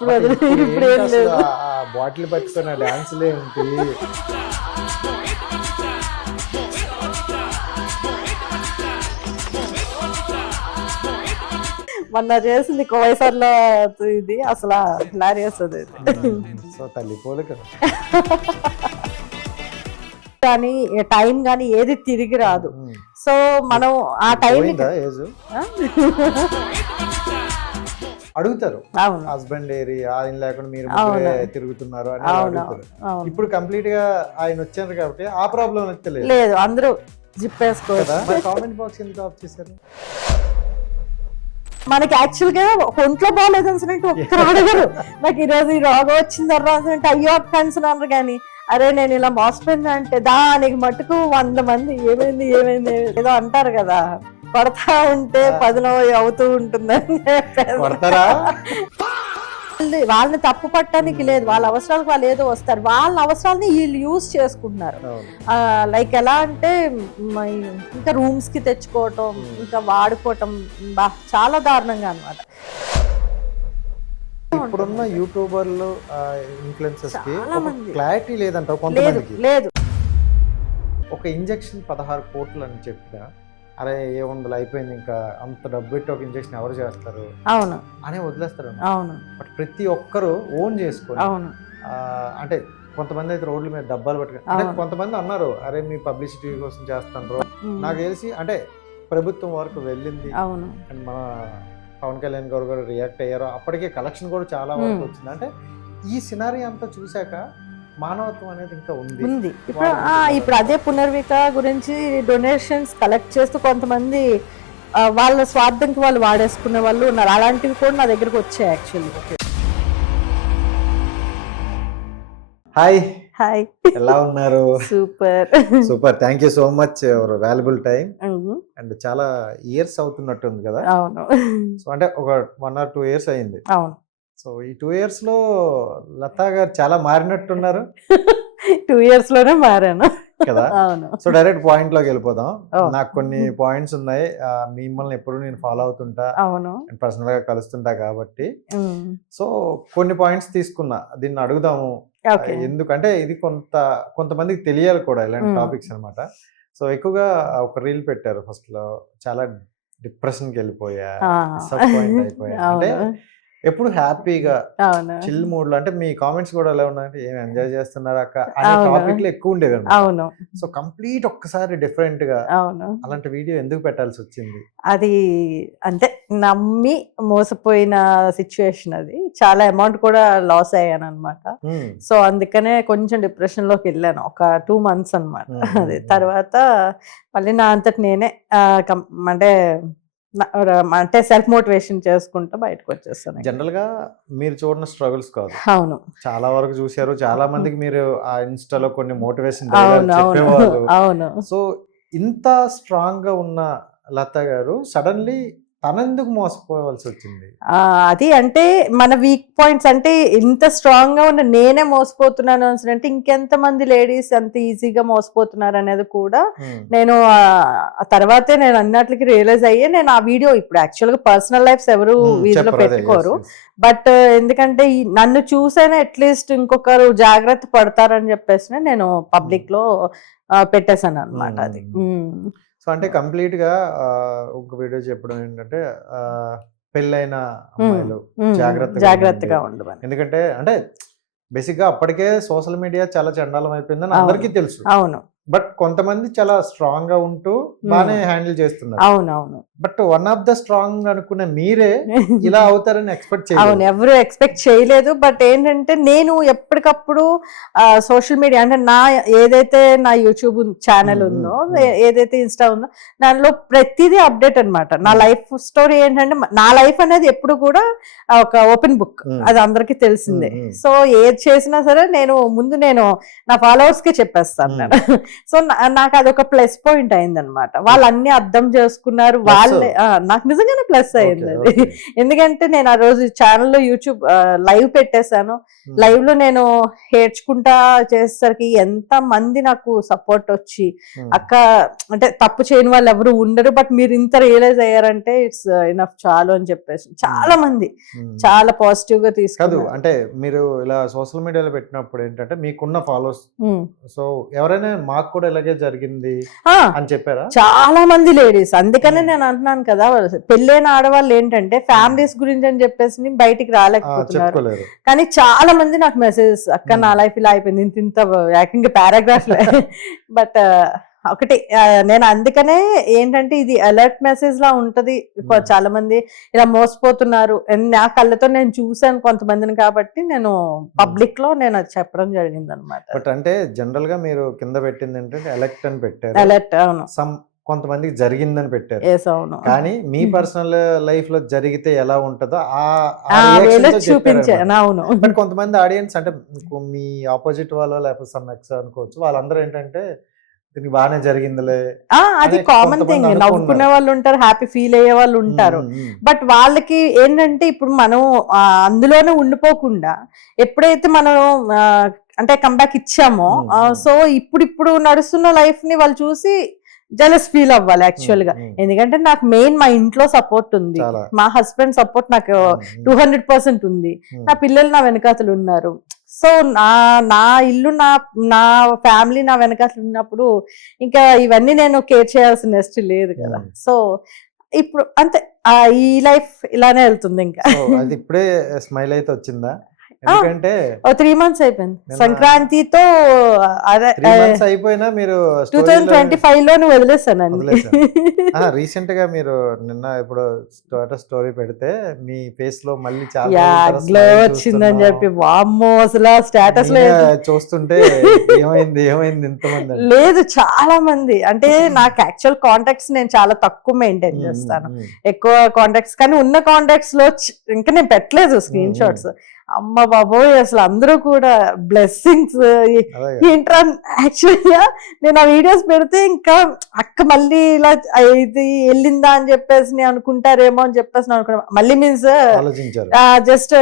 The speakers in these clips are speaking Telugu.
ఇప్పుడు ఏం లేదు. బాటిల్ పట్టుకున్న డాన్సులు ఏంటి? మొన్న చేసింది కోయసర్లో ఇది అసలు హిలారియస్ అది. సో తల్లి పోలిక. కానీ టైం కానీ ఏది తిరిగి రాదు. సో మనం ఆ టైం అడుగుతారు హస్బెండ్ ఏరి ఆయన లేకుండా మీరు తిరుగుతున్నారు అని అడుగుతారు. ఇప్పుడు కంప్లీట్ గా ఆయన వచ్చారు కాబట్టి ఆ ప్రాబ్లం లేదు, అందరూ జిప్ వేసుకోవచ్చు. కామెంట్ బాక్స్ ఎందుకు ఆఫ్ చేశారు? మనకి యాక్చువల్ గా ఒంట్లో బాగాలేదు అనిసినట్టు ఒక్కరు అడగరు. నాకు ఈరోజు ఈ రోగం వచ్చింది అన్నట్టు అయ్యో కన్సన్ అన్నారు. కానీ అరే నేను ఇలా మోసపోయింది అంటే దానికి మటుకు 100 మంది ఏమైంది ఏమైంది ఏదో అంటారు కదా, కొడతా ఉంటే 10 అవుతూ ఉంటుందని వాళ్ళని తప్పు పట్టడానికి లేదు. వాళ్ళ అవసరాలకు వాళ్ళు ఏదో వస్తారు, వాళ్ళ అవసరాలని వీళ్ళు యూజ్ చేసుకుంటున్నారు. లైక్ ఎలా అంటే ఇంకా రూమ్స్ కి తెచ్చుకోవటం, ఇంకా వాడుకోవటం చాలా దారుణంగా అన్నమాట. ఇప్పుడున్న యూట్యూబర్లు ఇన్ఫ్లుయెన్సర్స్ కి క్లారిటీ లేదంట కొంతమందికి. లేదు, ఒక ఇంజెక్షన్ 16 కోట్లు అని చెప్పినా అరే ఏముంది అయిపోయింది, ఇంకా అంత డబ్బు పెట్టి ఒక ఇంజెక్షన్ ఎవరు చేస్తారు అవును అనే వదిలేస్తారు. అవును, బట్ ప్రతి ఒక్కరు ఓన్ చేసుకొని అవును అంటే కొంతమంది అయితే రోడ్ల మీద డబ్బాలు పట్టుకుని అంటే కొంతమంది అన్నారు అరే మీ పబ్లిసిటీ కోసం చేస్తాను. నాకు తెలిసి అంటే ప్రభుత్వం వరకు వెళ్ళింది. అవును, అండ్ మన పవన్ కళ్యాణ్ గారు కూడా రియాక్ట్ అయ్యారు. అప్పటికే కలెక్షన్ కూడా చాలా వరకు వచ్చింది. అంటే ఈ సినారీ అంతా చూశాక మానవత్వం అనేది ఇంకా ఉంది. ఇప్పుడు అదే పునర్విక గురించి డొనేషన్స్ కలెక్ట్ చేస్తూ కొంతమంది వాళ్ళ స్వార్థంకి వాళ్ళు వాడేసుకునే వాళ్ళు ఉన్నారు. అలాంటివి కూడా నా దగ్గరకు వచ్చాయి యాక్చువల్లీ. హాయ్ హాయ్, ఎలా ఉన్నారు? Super super, thank you so much your valuable time. And చాలా ఇయర్స్ అవుతున్నట్టుంది కదా? అవును, సో అంటే ఒక 1 or 2 years అయింది. అవును. సో ఈ 2 years లో లతా గారు చాలా మారినట్టున్నారు. 2 years లోనే మారాను కదా? అవును. సో డైరెక్ట్ పాయింట్ లోకి వెళ్ళిపోదాం. నాకు కొన్ని పాయింట్స్ ఉన్నాయి. మిమ్మల్ని ఎప్పుడు నేను ఫాలో అవుతుంటా, అవును, పర్సనల్ గా కలుస్తుంటా కాబట్టి సో కొన్ని పాయింట్స్ తీసుకున్నా, దీన్ని అడుగుదాము. ఎందుకంటే ఇది కొంతమందికి తెలియాలి కూడా ఇలాంటి టాపిక్స్ అన్నమాట. సో ఎక్కువగా ఒక రీల్ పెట్టారు ఫస్ట్ లో, చాలా డిప్రెషన్ కి వెళ్ళిపోయా, డిసప్పాయింట్ అయిపోయా. అంటే ఎప్పుడు హ్యాపీగా చిల్ మూడ్ లో, అంటే మీ కామెంట్స్ కూడా ఎలా ఉన్నాయంటే ఏం ఎంజాయ్ చేస్తున్నారు అక్క అనే టాపిక్ లో ఎక్కువ ఉండేది. అవును. సో కంప్లీట్ ఒక్కసారి డిఫరెంట్ గా అలాంటి వీడియో ఎందుకు పెట్టాల్సి వచ్చింది? అది అంటే నమ్మి మోసపోయిన సిచ్యువేషన్. అది చాలా అమౌంట్ కూడా లాస్ అయ్యాను అనమాట. సో అందుకనే కొంచెం డిప్రెషన్ లోకి వెళ్ళాను ఒక 2 months అనమాట. అది తర్వాత మళ్ళీ నా అంతటి నేనే అంటే సెల్ఫ్ మోటివేషన్ చేసుకుంటూ బయటకు వచ్చేస్తాను. జనరల్ గా మీరు చూడని స్ట్రగుల్స్ కాదు, అవును, చాలా వరకు చూసారు. చాలా మందికి మీరు ఆ ఇన్స్టాలో కొన్ని మోటివేషన్ చెప్పేవాళ్ళు. అవును. సో ఇంత స్ట్రాంగ్ గా ఉన్న లతా గారు సడన్లీ తనెందుకు మోసపోవాల్సి వచ్చింది? అది అంటే మన వీక్ పాయింట్స్, అంటే ఇంత స్ట్రాంగ్ గా ఉన్న నేనే మోసపోతున్నాను అంటే ఇంకెంత మంది లేడీస్ అంత ఈజీగా మోసపోతున్నారు అనేది కూడా నేను ఆ తర్వాతే నేను అన్నట్లకి రియలైజ్ అయ్యే నేను ఆ వీడియో ఇప్పుడు యాక్చువల్ గా పర్సనల్ లైఫ్స్ ఎవరు వీడియోలో పెట్టుకోరు. బట్ ఎందుకంటే నన్ను చూసైనా అట్లీస్ట్ ఇంకొకరు జాగ్రత్త పడతారని చెప్పేసి నేను పబ్లిక్ లో పెట్టేశాను అనమాట. అది సో అంటే కంప్లీట్ గా ఒక వీడియో చెప్పడం ఏంటంటే పెళ్ళైన అమ్మాయిలు జాగ్రత్తగా ఉండమని. ఎందుకంటే అంటే బేసిక్ గా అప్పటికే సోషల్ మీడియా చాలా చండాలం అయిపోయిందని అందరికీ తెలుసు. అవును. బట్ కొంతమంది చాలా స్ట్రాంగ్ గా ఉంటూ బాగానే హ్యాండిల్ చేస్తున్నారు. అవునవును. But one of the strong అనుకున్న మీరే ఇలా అవుతారని ఎక్స్పెక్ట్ చేయలేదు. అవును, ఎవరు ఎక్స్పెక్ట్ చేయలేదు. బట్ ఏంటంటే నేను ఎప్పటికప్పుడు సోషల్ మీడియా అంటే ఏదైతే నా యూట్యూబ్ ఛానల్ ఉందో, ఏదైతే ఇన్స్టా ఉందో, దానిలో ప్రతిదీ అప్డేట్ అనమాట. నా లైఫ్ స్టోరీ ఏంటంటే నా లైఫ్ అనేది ఎప్పుడు కూడా ఒక ఓపెన్ బుక్, అది అందరికీ తెలిసిందే. సో ఏది చేసినా సరే నేను నా ఫాలోవర్స్ కి చెప్పేస్తాను. సో నాకు అదొక ప్లస్ పాయింట్ అయిందనమాట. వాళ్ళు అన్ని అర్థం చేసుకున్నారు. వాళ్ళ వాళ్ళే నాకు నిజంగానే ప్లస్ అయింది అది. ఎందుకంటే నేను ఆ రోజు ఛానల్లో యూట్యూబ్ లైవ్ పెట్టేశాను. లైవ్ లో నేను ఏడ్చుకుంటా చేసేసరికి ఎంత మంది నాకు సపోర్ట్ వచ్చి, అక్క అంటే తప్పు చేయని వాళ్ళు ఎవరు ఉండరు, బట్ మీరు ఇంత రియలైజ్ అయ్యారంటే ఇట్స్ ఇనఫ్ చాలు అని చెప్పేసి చాలా మంది చాలా పాజిటివ్ గా తీసుకున్నారు. అంటే మీరు ఇలా సోషల్ మీడియాలో పెట్టినప్పుడు ఏంటంటే మీకున్న ఫాలోవర్స్, సో ఎవరైనా మాకు కూడా ఇలాగే జరిగింది అని చెప్పారా? చాలా మంది లేడీస్. అందుకనే నేను అంటున్నాను కదా, పెళ్ళైన ఆడవాళ్ళు ఏంటంటే ఫ్యామిలీస్ గురించి అని చెప్పేసి బయటికి రాలేకపోతున్నారు. కానీ చాలా మంది నాకు మెసేజెస్, అక్క నా లైఫ్ ఇలా అయిపోయింది, ఇంత ఏకంగా పారాగ్రాఫ్ బట్ ఒకటి నేను అందుకనే ఏంటంటే ఇది అలర్ట్ మెసేజ్ లా ఉంటది. చాలా మంది ఇలా మోసపోతున్నారు, నా కళ్ళతో నేను చూసాను కొంతమందిని, కాబట్టి నేను పబ్లిక్ లో నేను అది చెప్పడం జరిగింది అనమాట. బట్ అంటే జనరల్ గా మీరు కింద పెట్టింది ఏంటంటే అలర్ట్ అని పెట్టారు. అలర్ట్, అవును. కొంతమందికి జరిగిందని పెట్టారు. అవును. కానీ మీ పర్సనల్ లైఫ్ లో జరిగితే ఎలా ఉంటుందో చూపించాను. అవును. బట్ కొంతమంది ఆడియన్స్ అంటే మీ ఆపోజిట్ వాళ్ళు లేకపోతే సమ్ ఎక్స్ అనుకోవచ్చు, వాళ్ళందరూ ఏంటంటే దీనికి బాగానే జరిగిందిలే, అది కామన్ థింగ్. నవ్వుకునే వాళ్ళు ఉంటారు, హ్యాపీ ఫీల్ అయ్యే వాళ్ళు ఉంటారు. బట్ వాళ్ళకి ఏంటంటే ఇప్పుడు మనం అందులోనే ఉండిపోకుండా ఎప్పుడైతే మనం అంటే కంబ్యాక్ ఇచ్చామో, సో ఇప్పుడు నడుస్తున్న లైఫ్ ని వాళ్ళు చూసి జెలస్ ఫీల్ అవ్వాలి యాక్చువల్ గా. ఎందుకంటే నాకు మెయిన్ మా ఇంట్లో సపోర్ట్ ఉంది, మా హస్బెండ్ సపోర్ట్ నాకు 200% ఉంది, నా పిల్లలు నా వెనకాతలు ఉన్నారు. సో నా ఇల్లు నా ఫ్యామిలీ నా వెనకాతలు ఉన్నప్పుడు ఇంకా ఇవన్నీ నేను కేర్ చేయాల్సిన నెక్స్ట్ లేదు కదా. సో ఇప్పుడు అంతే, ఈ లైఫ్ ఇలానే వెళ్తుంది. ఇంకా అది ఇప్పుడే స్మైల్ అయితే వచ్చిందా? ఎందుకంటే 3 months అయిపోయింది. సంక్రాంతితో అయిపోయినా మీరు 2025 లోనే వదిలేసానండి. రీసెంట్ గా మీరు నిన్న ఇప్పుడు స్టోరీ పెడితే మీ ఫేస్ లో మళ్ళీ చాలా గ్లో వచ్చిందని చెప్పి వామ్మో అసలు స్టేటస్ లో చూస్తుంటే ఏమైంది ఇంతమంది లేదు, చాలా మంది. అంటే నాకు యాక్చువల్ కాంటాక్ట్స్ నేను చాలా తక్కువ మెయింటైన్ చేస్తాను, ఎక్కువ కాంటాక్ట్స్. కానీ ఉన్న కాంటాక్ట్స్ లో ఇంకా నేను పెట్టలేదు స్క్రీన్ షాట్స్. అమ్మ బాబోయ్, అసలు అందరూ కూడా బ్లెస్సింగ్స్ ఏంట్రా. యాక్చువల్గా నేను ఆ వీడియోస్ పెడితే ఇంకా అక్క మళ్ళీ ఇలా ఇది వెళ్ళిందా అని చెప్పేసి అనుకుంటారేమో అని చెప్పేసి అనుకున్నా. మళ్ళీ మీన్స్ జస్ట్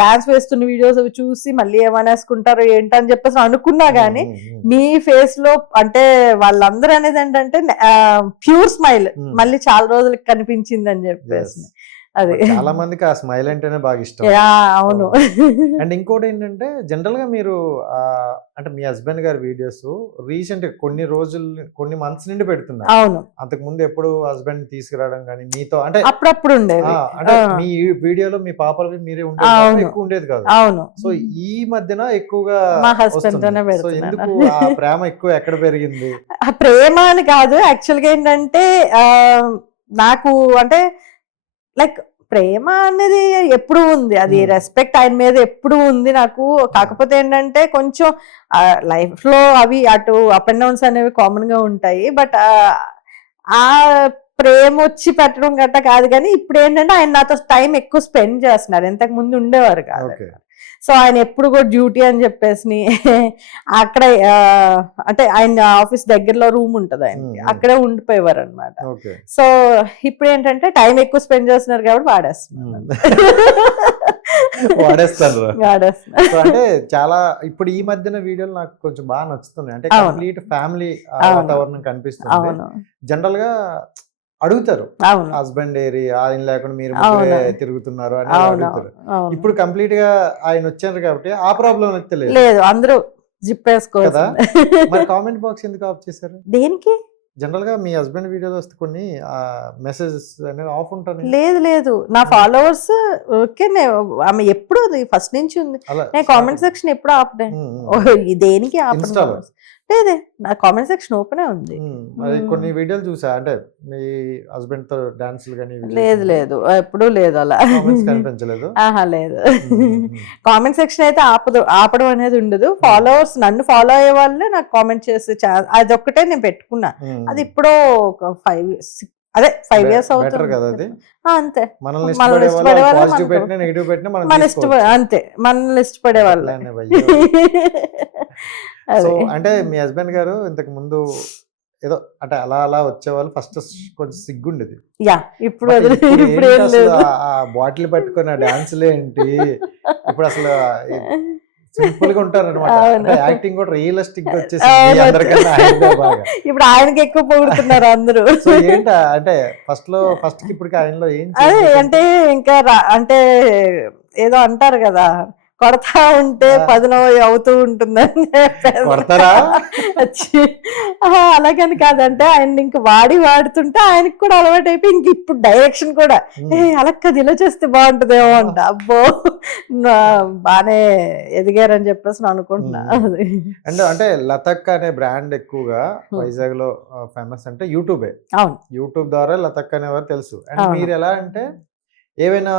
డాన్స్ వేస్తున్న వీడియోస్ అవి చూసి మళ్ళీ ఏమనేసుకుంటారో ఏంటని చెప్పేసి అనుకున్నా. గానీ మీ ఫేస్ లో అంటే వాళ్ళందరూ అనేది ఏంటంటే ప్యూర్ స్మైల్ మళ్ళీ చాలా రోజులకి కనిపించింది అని చెప్పేసి. అది చాలా మందికి ఆ స్మైల్ అంటేనే బాగా ఇష్టం. అవును. అండ్ ఇంకోటి ఏంటంటే జనరల్ గా మీరు అంటే మీ హస్బెండ్ గారి వీడియోస్ రీసెంట్ కొన్ని మంత్స్ నుండి పెడుతున్నారు. అవును. అంతకు ముందు ఎప్పుడు హస్బెండ్ తీసుకురావడం కానీ మీతో అంటే అప్పుడప్పుడు ఉండేది. అంటే మీ వీడియోలో మీ పాపలకి మీరే ఉండేది, ఎక్కువ ఉండేది కాదు. అవును. సో ఈ మధ్యన ఎక్కువగా మా హస్బెండ్ తోనే పెడుతున్నా. ఎందుకు ఆ ప్రేమ ఎక్కువ ఎక్కడ పెరిగింది? ఆ ప్రేమ అని కాదు, యాక్చువల్ గా ఏంటంటే నాకు అంటే లైక్ ప్రేమ అనేది ఎప్పుడు ఉంది, అది రెస్పెక్ట్ ఆయన మీద ఎప్పుడు ఉంది నాకు. కాకపోతే ఏంటంటే కొంచెం లైఫ్ లో అవి అటు అప్ అండ్ డౌన్స్ అనేవి కామన్ గా ఉంటాయి. బట్ ఆ ప్రేమ వచ్చి పెట్టడం గట్ట కాదు. కానీ ఇప్పుడు ఏంటంటే ఆయన నాతో టైం ఎక్కువ స్పెండ్ చేస్తున్నారు, ఇంతకు ముందు ఉండేవారు కాదు. సో ఆయన ఎప్పుడు కూడా డ్యూటీ అని చెప్పేసి అక్కడ అంటే ఆయన ఆఫీస్ దగ్గరలో రూమ్ ఉంటది ఆయనకి, అక్కడే ఉండిపోయేవారు అనమాట. సో ఇప్పుడు ఏంటంటే టైం ఎక్కువ స్పెండ్ చేస్తున్నారు కాబట్టి వాడేస్తారు. అంటే చాలా ఇప్పుడు ఈ మధ్యన వీడియోలు నాకు కొంచెం బాగా నచ్చుతున్నాయి. అంటే కంప్లీట్ ఫ్యామిలీ వాతావరణం కనిపిస్తుంది. జనరల్ గా అడుగుతారు హస్బెండ్ ఏరి ఆయన లేకుండా మీరు తిరుగుతున్నారు అని అడుగుతారు. ఇప్పుడు కంప్లీట్ గా ఆయన వచ్చారు కాబట్టి ఆ ప్రాబ్లం లేదు, అందరూ జిప్ వేసుకోదా. మరి కామెంట్ బాక్స్ ఎందుకు ఆఫ్ చేశారు? దేనికి? జనరల్ గా మీ హస్బెండ్ వీడియోస్ వస్తే కొన్ని మెసేజెస్ అనేది ఆఫ్ ఉంటాయి. లేదు, నా ఫాలోవర్స్ ఓకే, ఆమె ఎప్పుడు ఫస్ట్ నుంచి ఉంది. నేను కామెంట్ సెక్షన్ ఎప్పుడు ఆపడే. దేనికి ఆపడం లేదే, నా కామెంట్ సెక్షన్ ఓపెన్ ఉంది. కొన్ని వీడియోలు చూసా, అంటే మీ హస్బెండ్ తో డాన్సులు కానీ. లేదు ఎప్పుడు లేదు అలా కనిపించలేదు. లేదు, కామెంట్ సెక్షన్ అయితే ఆపడం అనేది ఉండదు. ఫాలోవర్స్ నన్ను ఫాలో అయ్యే వాళ్ళే నాకు కామెంట్ చేస్తే అది ఒక్కటే నేను పెట్టుకున్నా. అది ఇప్పుడో ఒక 5 years అవుతుంది కదా. అది అంతే, మనల్ని అంతే మనల్ని ఇష్టపడే వాళ్ళు. సో అంటే మీ హస్బెండ్ గారు ఇంతకు ముందు ఏదో అంటే అలా అలా వచ్చేవాళ్ళు ఫస్ట్ కొంచెం సిగ్గుండేది. యా ఇప్పుడు బట్ వదిలే- ఇప్పుడు ఇప్పుడు ఏంటి ఏం అసలు లేదు. ఆ బాటిల్ పట్టుకొని ఆ డాన్సులు ఏంటి, ఇప్పుడు అసలు సింపుల్ గా ఉంటారన్నమాట. అవును. అంటే యాక్టింగ్ కూడా రియలిస్టిక్ గా వచ్చేసింది మీ అవును. అందరికన్నా ఆయనదే బాగా. ఇప్పుడు ఆయనకి ఎక్కువ పొగుడుతున్నారు అందరూ. సో ఏంటా అంటే ఫస్ట్ కి ఇప్పటికి ఆయనలో ఏం అదే చేంజెస్ అంటే ఇంకా అంటే ఏదో అంటారు కదా, కొడతా ఉంటే ఆ. పదునవ అవుతూ ఉంటుందని చెప్పేసి. కొడతారా? అలాగని కాదంటే ఆయన ఇంక వాడుతుంటే ఆయనకి కూడా అలవాటు అయిపోయి ఇంక ఇప్పుడు డైరెక్షన్ కూడా అలా కాదు ఇలా చేస్తే బాగుంటుందేమో అంట. అబ్బో బానే ఎదిగారని చెప్పేసి నేను అనుకుంటున్నా. అది అంటే లతక్ అనే బ్రాండ్ ఎక్కువగా వైజాగ్ లో ఫేమస్ అంటే యూట్యూబే. అవును యూట్యూబ్ ద్వారా లతక్ అనేవారు తెలుసు. అండ్ అవును. మీరు ఎలా అంటే ఏవైనా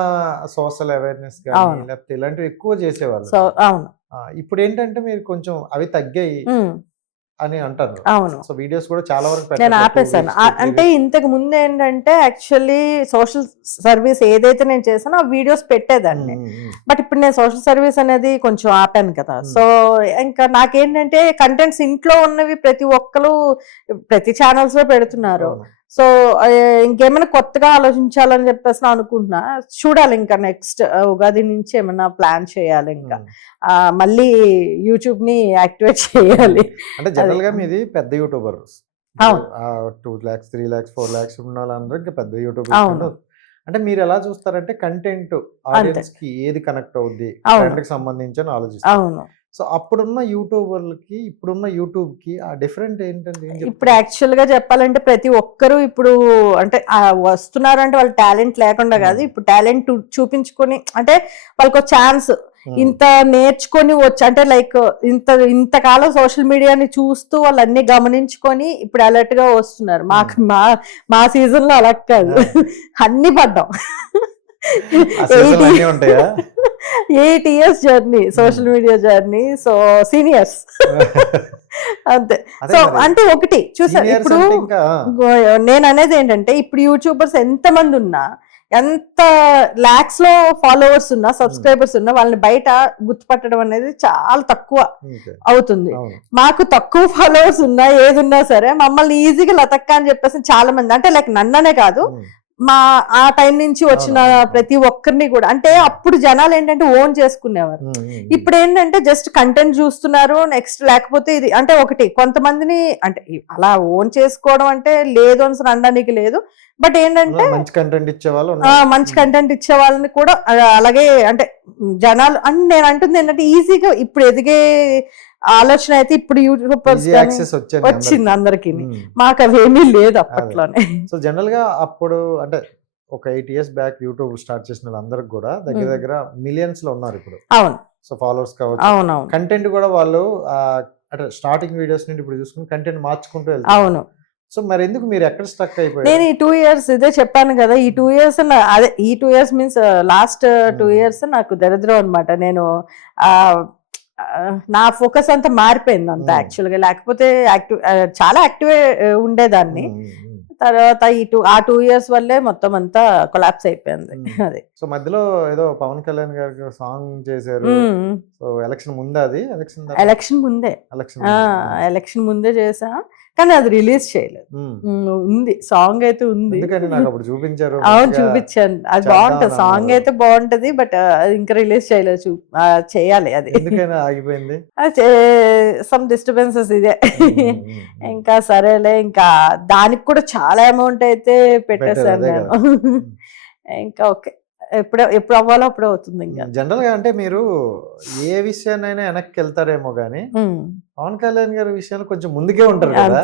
సోషల్ అవేర్నెస్ కానీ అవును. లేకపోతే ఇలాంటివి ఎక్కువ చేసేవాళ్ళు. సో అవును. ఇప్పుడు ఏంటంటే మీరు కొంచెం అవి తగ్గాయి అని అంటారు. అవును సో వీడియోస్ కూడా చాలా వరకు నేను పెట్టట్లేదు. 2 ఆపేసాను. weeks, 2, 3 అంటే weeks. ఇంతకు ముందు ఏంటంటే యాక్చువల్లీ సోషల్ సర్వీస్ ఏదైతే నేను చేసానో ఆ వీడియోస్ పెట్టేదాన్ని. బట్ ఇప్పుడు నేను సోషల్ సర్వీస్ అనేది కొంచెం ఆపాను కదా. సో ఇంకా నాకేంటంటే కంటెంట్స్ ఇంట్లో ఉన్నవి ప్రతి ఒక్కరు ప్రతి ఛానల్స్ లో పెడుతున్నారు. అవును. సో ఇంకేమైనా కొత్తగా ఆలోచించాలని చెప్పేసి నేను అనుకుంటున్నా. చూడాలి ఇంకా నెక్స్ట్ ఉగాది నుంచి ఏమైనా ప్లాన్ చేయాలి. ఇంకా మళ్ళీ యూట్యూబ్ ని యాక్టివేట్ చేయాలి. అంటే జనరల్ గా మీది పెద్ద యూట్యూబర్. అవును. 2 lakhs 3 lakhs 4 lakhs ఉన్న వాళ్ళందరూ ఇంకా పెద్ద అవును. యూట్యూబర్. అంటే మీరు ఎలా చూస్తారంటే కంటెంట్ ఆడియన్స్ కి ఏది కనెక్ట్ అవుద్ది, అవును. ట్రెండ్ కి సంబంధించి అని ఆలోచిస్తారు. అవును. సో అప్పుడున్న యూట్యూబర్లకి ఇప్పుడున్న యూట్యూబ్ కి ఆ డిఫరెంట్ ఏంటంటే ఇప్పుడు యాక్చువల్ గా చెప్పాలంటే ప్రతి ఒక్కరు ఇప్పుడు అంటే వస్తున్నారు అంటే వాళ్ళ టాలెంట్ లేకుండా కాదు, ఇప్పుడు టాలెంట్ చూపించుకొని అంటే వాళ్ళకి ఒక ఛాన్స్ ఇంత నేర్చుకొని వచ్చి అంటే లైక్ ఇంతకాలం సోషల్ మీడియాని చూస్తూ వాళ్ళు అన్ని గమనించుకొని ఇప్పుడు అలర్ట్ గా వస్తున్నారు. మాకు మా సీజన్ లో అలా కాదు, అన్ని పడ్డాం. 8 years journey social media journey. So seniors అంతే. సో అంటే ఒకటి చూసారు ఇప్పుడు నేను అనేది ఏంటంటే ఇప్పుడు యూట్యూబర్స్ ఎంత మంది ఉన్నా, ఎంత లాక్స్ లో ఫాలోవర్స్ ఉన్నా, సబ్స్క్రైబర్స్ ఉన్నా, వాళ్ళని బయట గుర్తుపట్టడం అనేది చాలా తక్కువ అవుతుంది. మాకు తక్కువ ఫాలోవర్స్ ఉన్నా ఏది ఉన్నా సరే మమ్మల్ని ఈజీగా లతక్క అని చెప్పేసి చాలా మంది, అంటే లైక్ నన్ననే కాదు మా ఆ టైం నుంచి వచ్చిన ప్రతి ఒక్కరిని కూడా, అంటే అప్పుడు జనాలు ఏంటంటే ఓన్ చేసుకునేవారు. ఇప్పుడు ఏంటంటే జస్ట్ కంటెంట్ చూస్తున్నారు నెక్స్ట్, లేకపోతే ఇది అంటే ఒకటి కొంతమందిని అంటే అలా ఓన్ చేసుకోవడం అంటే లేదు అని అనడానికి లేదు. బట్ ఏంటంటే మంచి కంటెంట్ ఇచ్చే వాళ్ళని కూడా అలాగే అంటే జనాలు అని నేను అంటుంది ఏంటంటే ఈజీగా ఇప్పుడు ఎదిగే ఆలోచన అయితే ఇప్పుడు యూట్యూబర్స్ వచ్చింది అందరికి. మాకు అవేమీ లేదు అప్పట్లోనే. సో జనరల్ గా అప్పుడు అంటే ఒక 8 years బ్యాక్ యూట్యూబ్ స్టార్ట్ చేసిన వాళ్ళందరికి కూడా దగ్గర దగ్గర మిలియన్స్ లో ఉన్నారు ఇప్పుడు. అవును. సో ఫాలోవర్స్ కావచ్చు, అవును, కంటెంట్ కూడా వాళ్ళు అంటే స్టార్టింగ్ వీడియోస్ నుండి ఇప్పుడు చూసుకుని కంటెంట్ మార్చుకుంటూ వెళ్తారు. అవును. సో మరి ఎందుకు మీరు ఎక్కడ స్టక్ అయిపోయారు? నేను ఈ 2 years ఇదే చెప్పాను కదా, ఈ 2 years అదే ఈ 2 years మీన్స్ లాస్ట్ 2 years నాకు దరిద్రం అనమాట. నేను నా ఫోకస్ అంతా మారిపోయింది అంత యాక్చువల్గా. లేకపోతే చాలా యాక్టివ్ ఉండేదాన్ని. తర్వాత ఆ 2 years వల్లే మొత్తం అంతా కొలాప్స్ అయిపోయింది. అది సో మధ్యలో ఏదో పవన్ కళ్యాణ్ గారికి సాంగ్ చేశారు. సో ఎలక్షన్ ముందే, అది ఎలక్షన్ ముందే చేసా, కానీ అది రిలీజ్ చేయలేదు. ఉంది సాంగ్ అయితే ఉంది, చూపించారు. అవును చూపించాను, అది బాగుంటది, సాంగ్ అయితే బాగుంటది. బట్ ఇంకా రిలీజ్ చేయలేదు, చేయాలి. అది ఆగిపోయింది, సమ్ డిస్టర్బెన్సెస్ ఇదే. ఇంకా సరేలే, ఇంకా దానికి కూడా చాలా అమౌంట్ అయితే పెట్టేశాను నేను. ఇంకా ఓకే, ఎప్పుడు అవ్వాలో అప్పుడే అవుతుంది. ఇంకా జనరల్ గా అంటే మీరు ఏ విషయాన్నైనా వెనక్కి వెళ్తారేమో గానీ పవన్ కళ్యాణ్ గారి విషయంలో కొంచెం ముందుకే ఉంటారు కదా,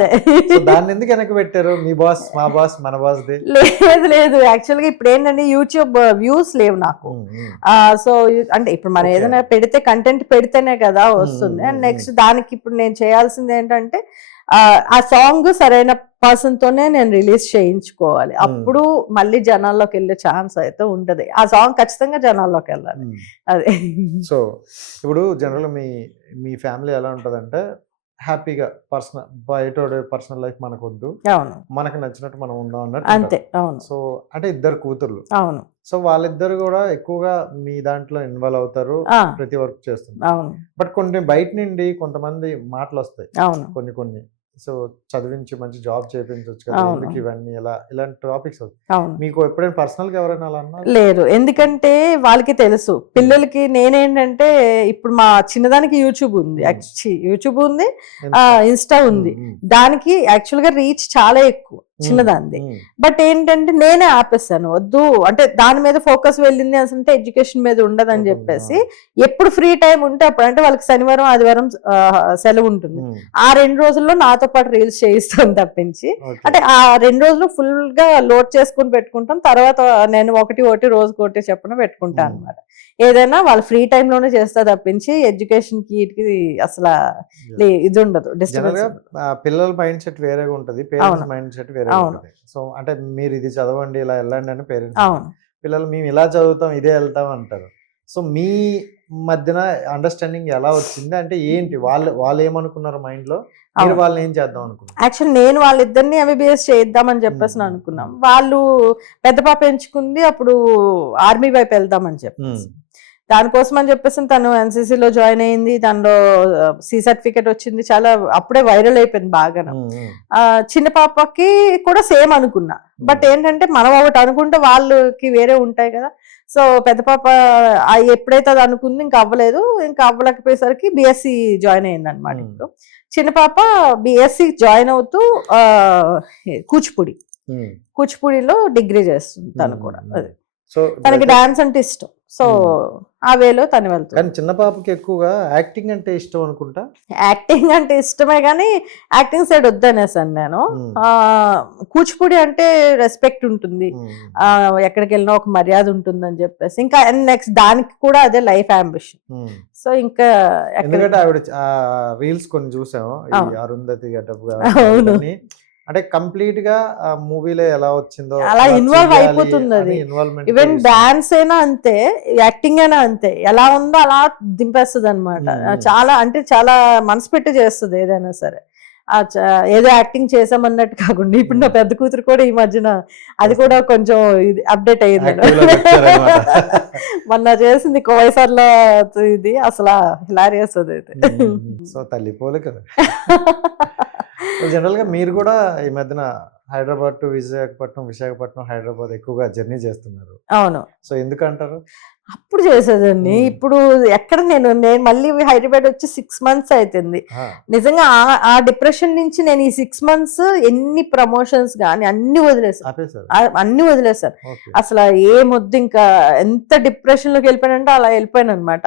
దాన్ని ఎందుకు వెనక్కి పెట్టారు? మీ బాస్, మా బాస్, మన బాస్? లేదు యాక్చువల్గా ఇప్పుడు ఏంటంటే యూట్యూబ్ వ్యూస్ లేవు నాకు. సో అంటే ఇప్పుడు మనం ఏదైనా పెడితే కంటెంట్ పెడితేనే కదా వస్తుంది. అండ్ నెక్స్ట్ దానికి ఇప్పుడు నేను చేయాల్సింది ఏంటంటే ఆ సాంగ్ సరైన పర్సన్ తోనే నేను రిలీజ్ చేయించుకోవాలి. అప్పుడు మళ్ళీ జనాల్లోకి వెళ్ళే ఛాన్స్ అయితే ఉంటది. ఆ సాంగ్ ఖచ్చితంగా జనాల్లోకి వెళ్ళాలి. అదే. సో ఇప్పుడు జనరల్ మీ ఫ్యామిలీ ఎలా ఉంటదంటే హ్యాపీగా పర్సనల్ లైఫ్ మనకు వద్దు, మనకు నచ్చినట్టు మనం ఉందాం అన్నట్టు అంతే. అవును. సో అంటే 2 కూతుర్లు. అవును. సో వాళ్ళిద్దరు కూడా ఎక్కువగా మీ దాంట్లో ఇన్వాల్వ్ అవుతారు, ప్రతి వర్క్ చేస్తున్నారు. అవును. బట్ కొన్ని బయట నుండి కొంతమంది మాటలు వస్తాయి, కొన్ని సో చదివించి మంచి జాబ్ చేయించవచ్చు కదా, అవును. ఎందుకు ఇవన్నీ ఇలా ఇలాంటి టాపిక్స్ అవును. మీకు ఎప్పుడైనా పర్సనల్ గా ఎవరైనా అలా అన్నారు? లేదు, ఎందుకంటే వాళ్ళకి తెలుసు పిల్లలకి. నేనేంటంటే ఇప్పుడు మా చిన్నదానికి యూట్యూబ్ ఉంది, యూట్యూబ్ ఉంది, ఇన్స్టా ఉంది. దానికి యాక్చువల్ గా రీచ్ చాలా ఎక్కువ చిన్నదాంది. బట్ ఏంటంటే నేనే ఆపేస్తాను, వద్దు అంటే దాని మీద ఫోకస్ వెళ్ళింది అంటే ఎడ్యుకేషన్ మీద ఉండదని చెప్పేసి ఎప్పుడు ఫ్రీ టైం ఉంటే అప్పుడు, అంటే వాళ్ళకి శనివారం ఆదివారం సెలవు ఉంటుంది, ఆ 2 రోజుల్లో నాతో పాటు రీల్స్ చేయిస్తాను తప్పించి. అంటే ఆ 2 రోజులు ఫుల్ గా లోడ్ చేసుకుని పెట్టుకుంటాం, తర్వాత నేను ఒకటి రోజుకోటి చెప్పిన పెట్టుకుంటాను అనమాట. ఏదైనా వాళ్ళ ఫ్రీ టైమ్ లోనే చేస్తా తప్పించి ఎడ్యుకేషన్ కి అసలు ఇది ఉండదు, డిస్టర్బెన్స్. పిల్లల మైండ్ సెట్ వేరేగా ఉంటది, పేరెంట్స్ మైండ్ సెట్ వేరే ఉంటది. సో అంటే మీరు ఇది చదవండి ఇలా వెళ్ళండి అని పేరెంట్స్, పిల్లలు మేము ఇలా చదువుతాం ఇదే వెళ్తాం అంటారు. సో మీ మధ్యన అండర్స్టాండింగ్ ఎలా వచ్చింది, అంటే ఏంటి వాళ్ళు ఏమనుకున్నారు మైండ్ లో, మీరు వాళ్ళని ఏం చేద్దాం అనుకున్నారు? యాక్చువల్ నేను వాళ్ళిద్దరిని ఎంబీబీఎస్ చేద్దామని చెప్పేసి అనుకున్నాం. వాళ్ళు పెద్ద పాప ఎంచుకుంది అప్పుడు ఆర్మీ వైపు వెళ్దామని చెప్పేసి, దానికోసం అని చెప్పేసి తను ఎన్సీసీలో జాయిన్ అయింది, దానిలో సి సర్టిఫికేట్ వచ్చింది, చాలా అప్పుడే వైరల్ అయిపోయింది బాగా. చిన్న పాపకి కూడా సేమ్ అనుకున్నా, బట్ ఏంటంటే మనం ఒకటి అనుకుంటే వాళ్ళకి వేరే ఉంటాయి కదా. సో పెద్ద పాప ఎప్పుడైతే అది అనుకుంది ఇంకా అవ్వలేదు, ఇంకా అవ్వలేకపోయేసరికి బీఎస్సీ జాయిన్ అయింది అనమాట. ఇప్పుడు చిన్న పాప బీఎస్సీ జాయిన్ అవుతూ కూచిపూడిలో డిగ్రీ చేస్తుంది తను కూడా. సో తనకి డాన్స్ అంటే ఇష్టం, సో ఆ వేలో తను వెళ్తుంది. కానీ చిన్న పాపకి ఎక్కువగా యాక్టింగ్ అంటే ఇష్టం అనుకుంటా. యాక్టింగ్ అంటే ఇష్టమే కానీ యాక్టింగ్ సైడ్ వద్దనేసాను నేను. కూచిపూడి అంటే రెస్పెక్ట్ ఉంటుంది, ఎక్కడికి వెళ్ళినా ఒక మర్యాద ఉంటుంది అని చెప్పేసి, ఇంకా నెక్స్ట్ దానికి కూడా అదే లైఫ్ అంబిషన్. సో ఇంకా ఎందుకంటే ఆవిడ రీల్స్ కొన్ని చూసాము, అరుంధతి గెటప్ అంటే కంప్లీట్ గా మూవీలో ఎలా వచ్చిందో అలా ఇన్వాల్వ్ అయిపోతుంది అది. ఈవెన్ డాన్స్ అయినా అంతే, యాక్టింగ్ అయినా అంతే, ఎలా ఉందో అలా దింపేస్తుంది అనమాట. చాలా అంటే చాలా మనసు పెట్టి చేస్తుంది ఏదైనా సరే. ఏదో యాక్టింగ్ చేసామన్నట్టు కాకుండా ఇప్పుడు నా పెద్ద కూతురు కూడా ఈ మధ్యన అది కూడా కొంచెం ఇది అప్డేట్ అయ్యింది. మొన్న చేసింది కోవైసర్లో, ఇది అసలు హిలారియస్ అది అయితే. సో తల్లి పోలే కదా. జనరల్ గా మీరు కూడా ఈ మధ్యన హైదరాబాద్ టు విశాఖపట్నం హైదరాబాద్ ఎక్కువగా జర్నీ చేస్తున్నారు. అవును. సో ఎందుకంటారు? అప్పుడు చేసేదండి, ఇప్పుడు ఎక్కడ నేను మళ్ళీ హైదరాబాద్ వచ్చి 6 months అవుతుంది. నిజంగా ఆ డిప్రెషన్ నుంచి నేను ఈ 6 months ఎన్ని ప్రమోషన్స్ గానీ అన్ని వదిలేసాను. అసలు ఏమొద్దు, ఇంకా ఎంత డిప్రెషన్ లోకి వెళ్ళిపోయానంటే అలా వెళ్ళిపోయాను అనమాట.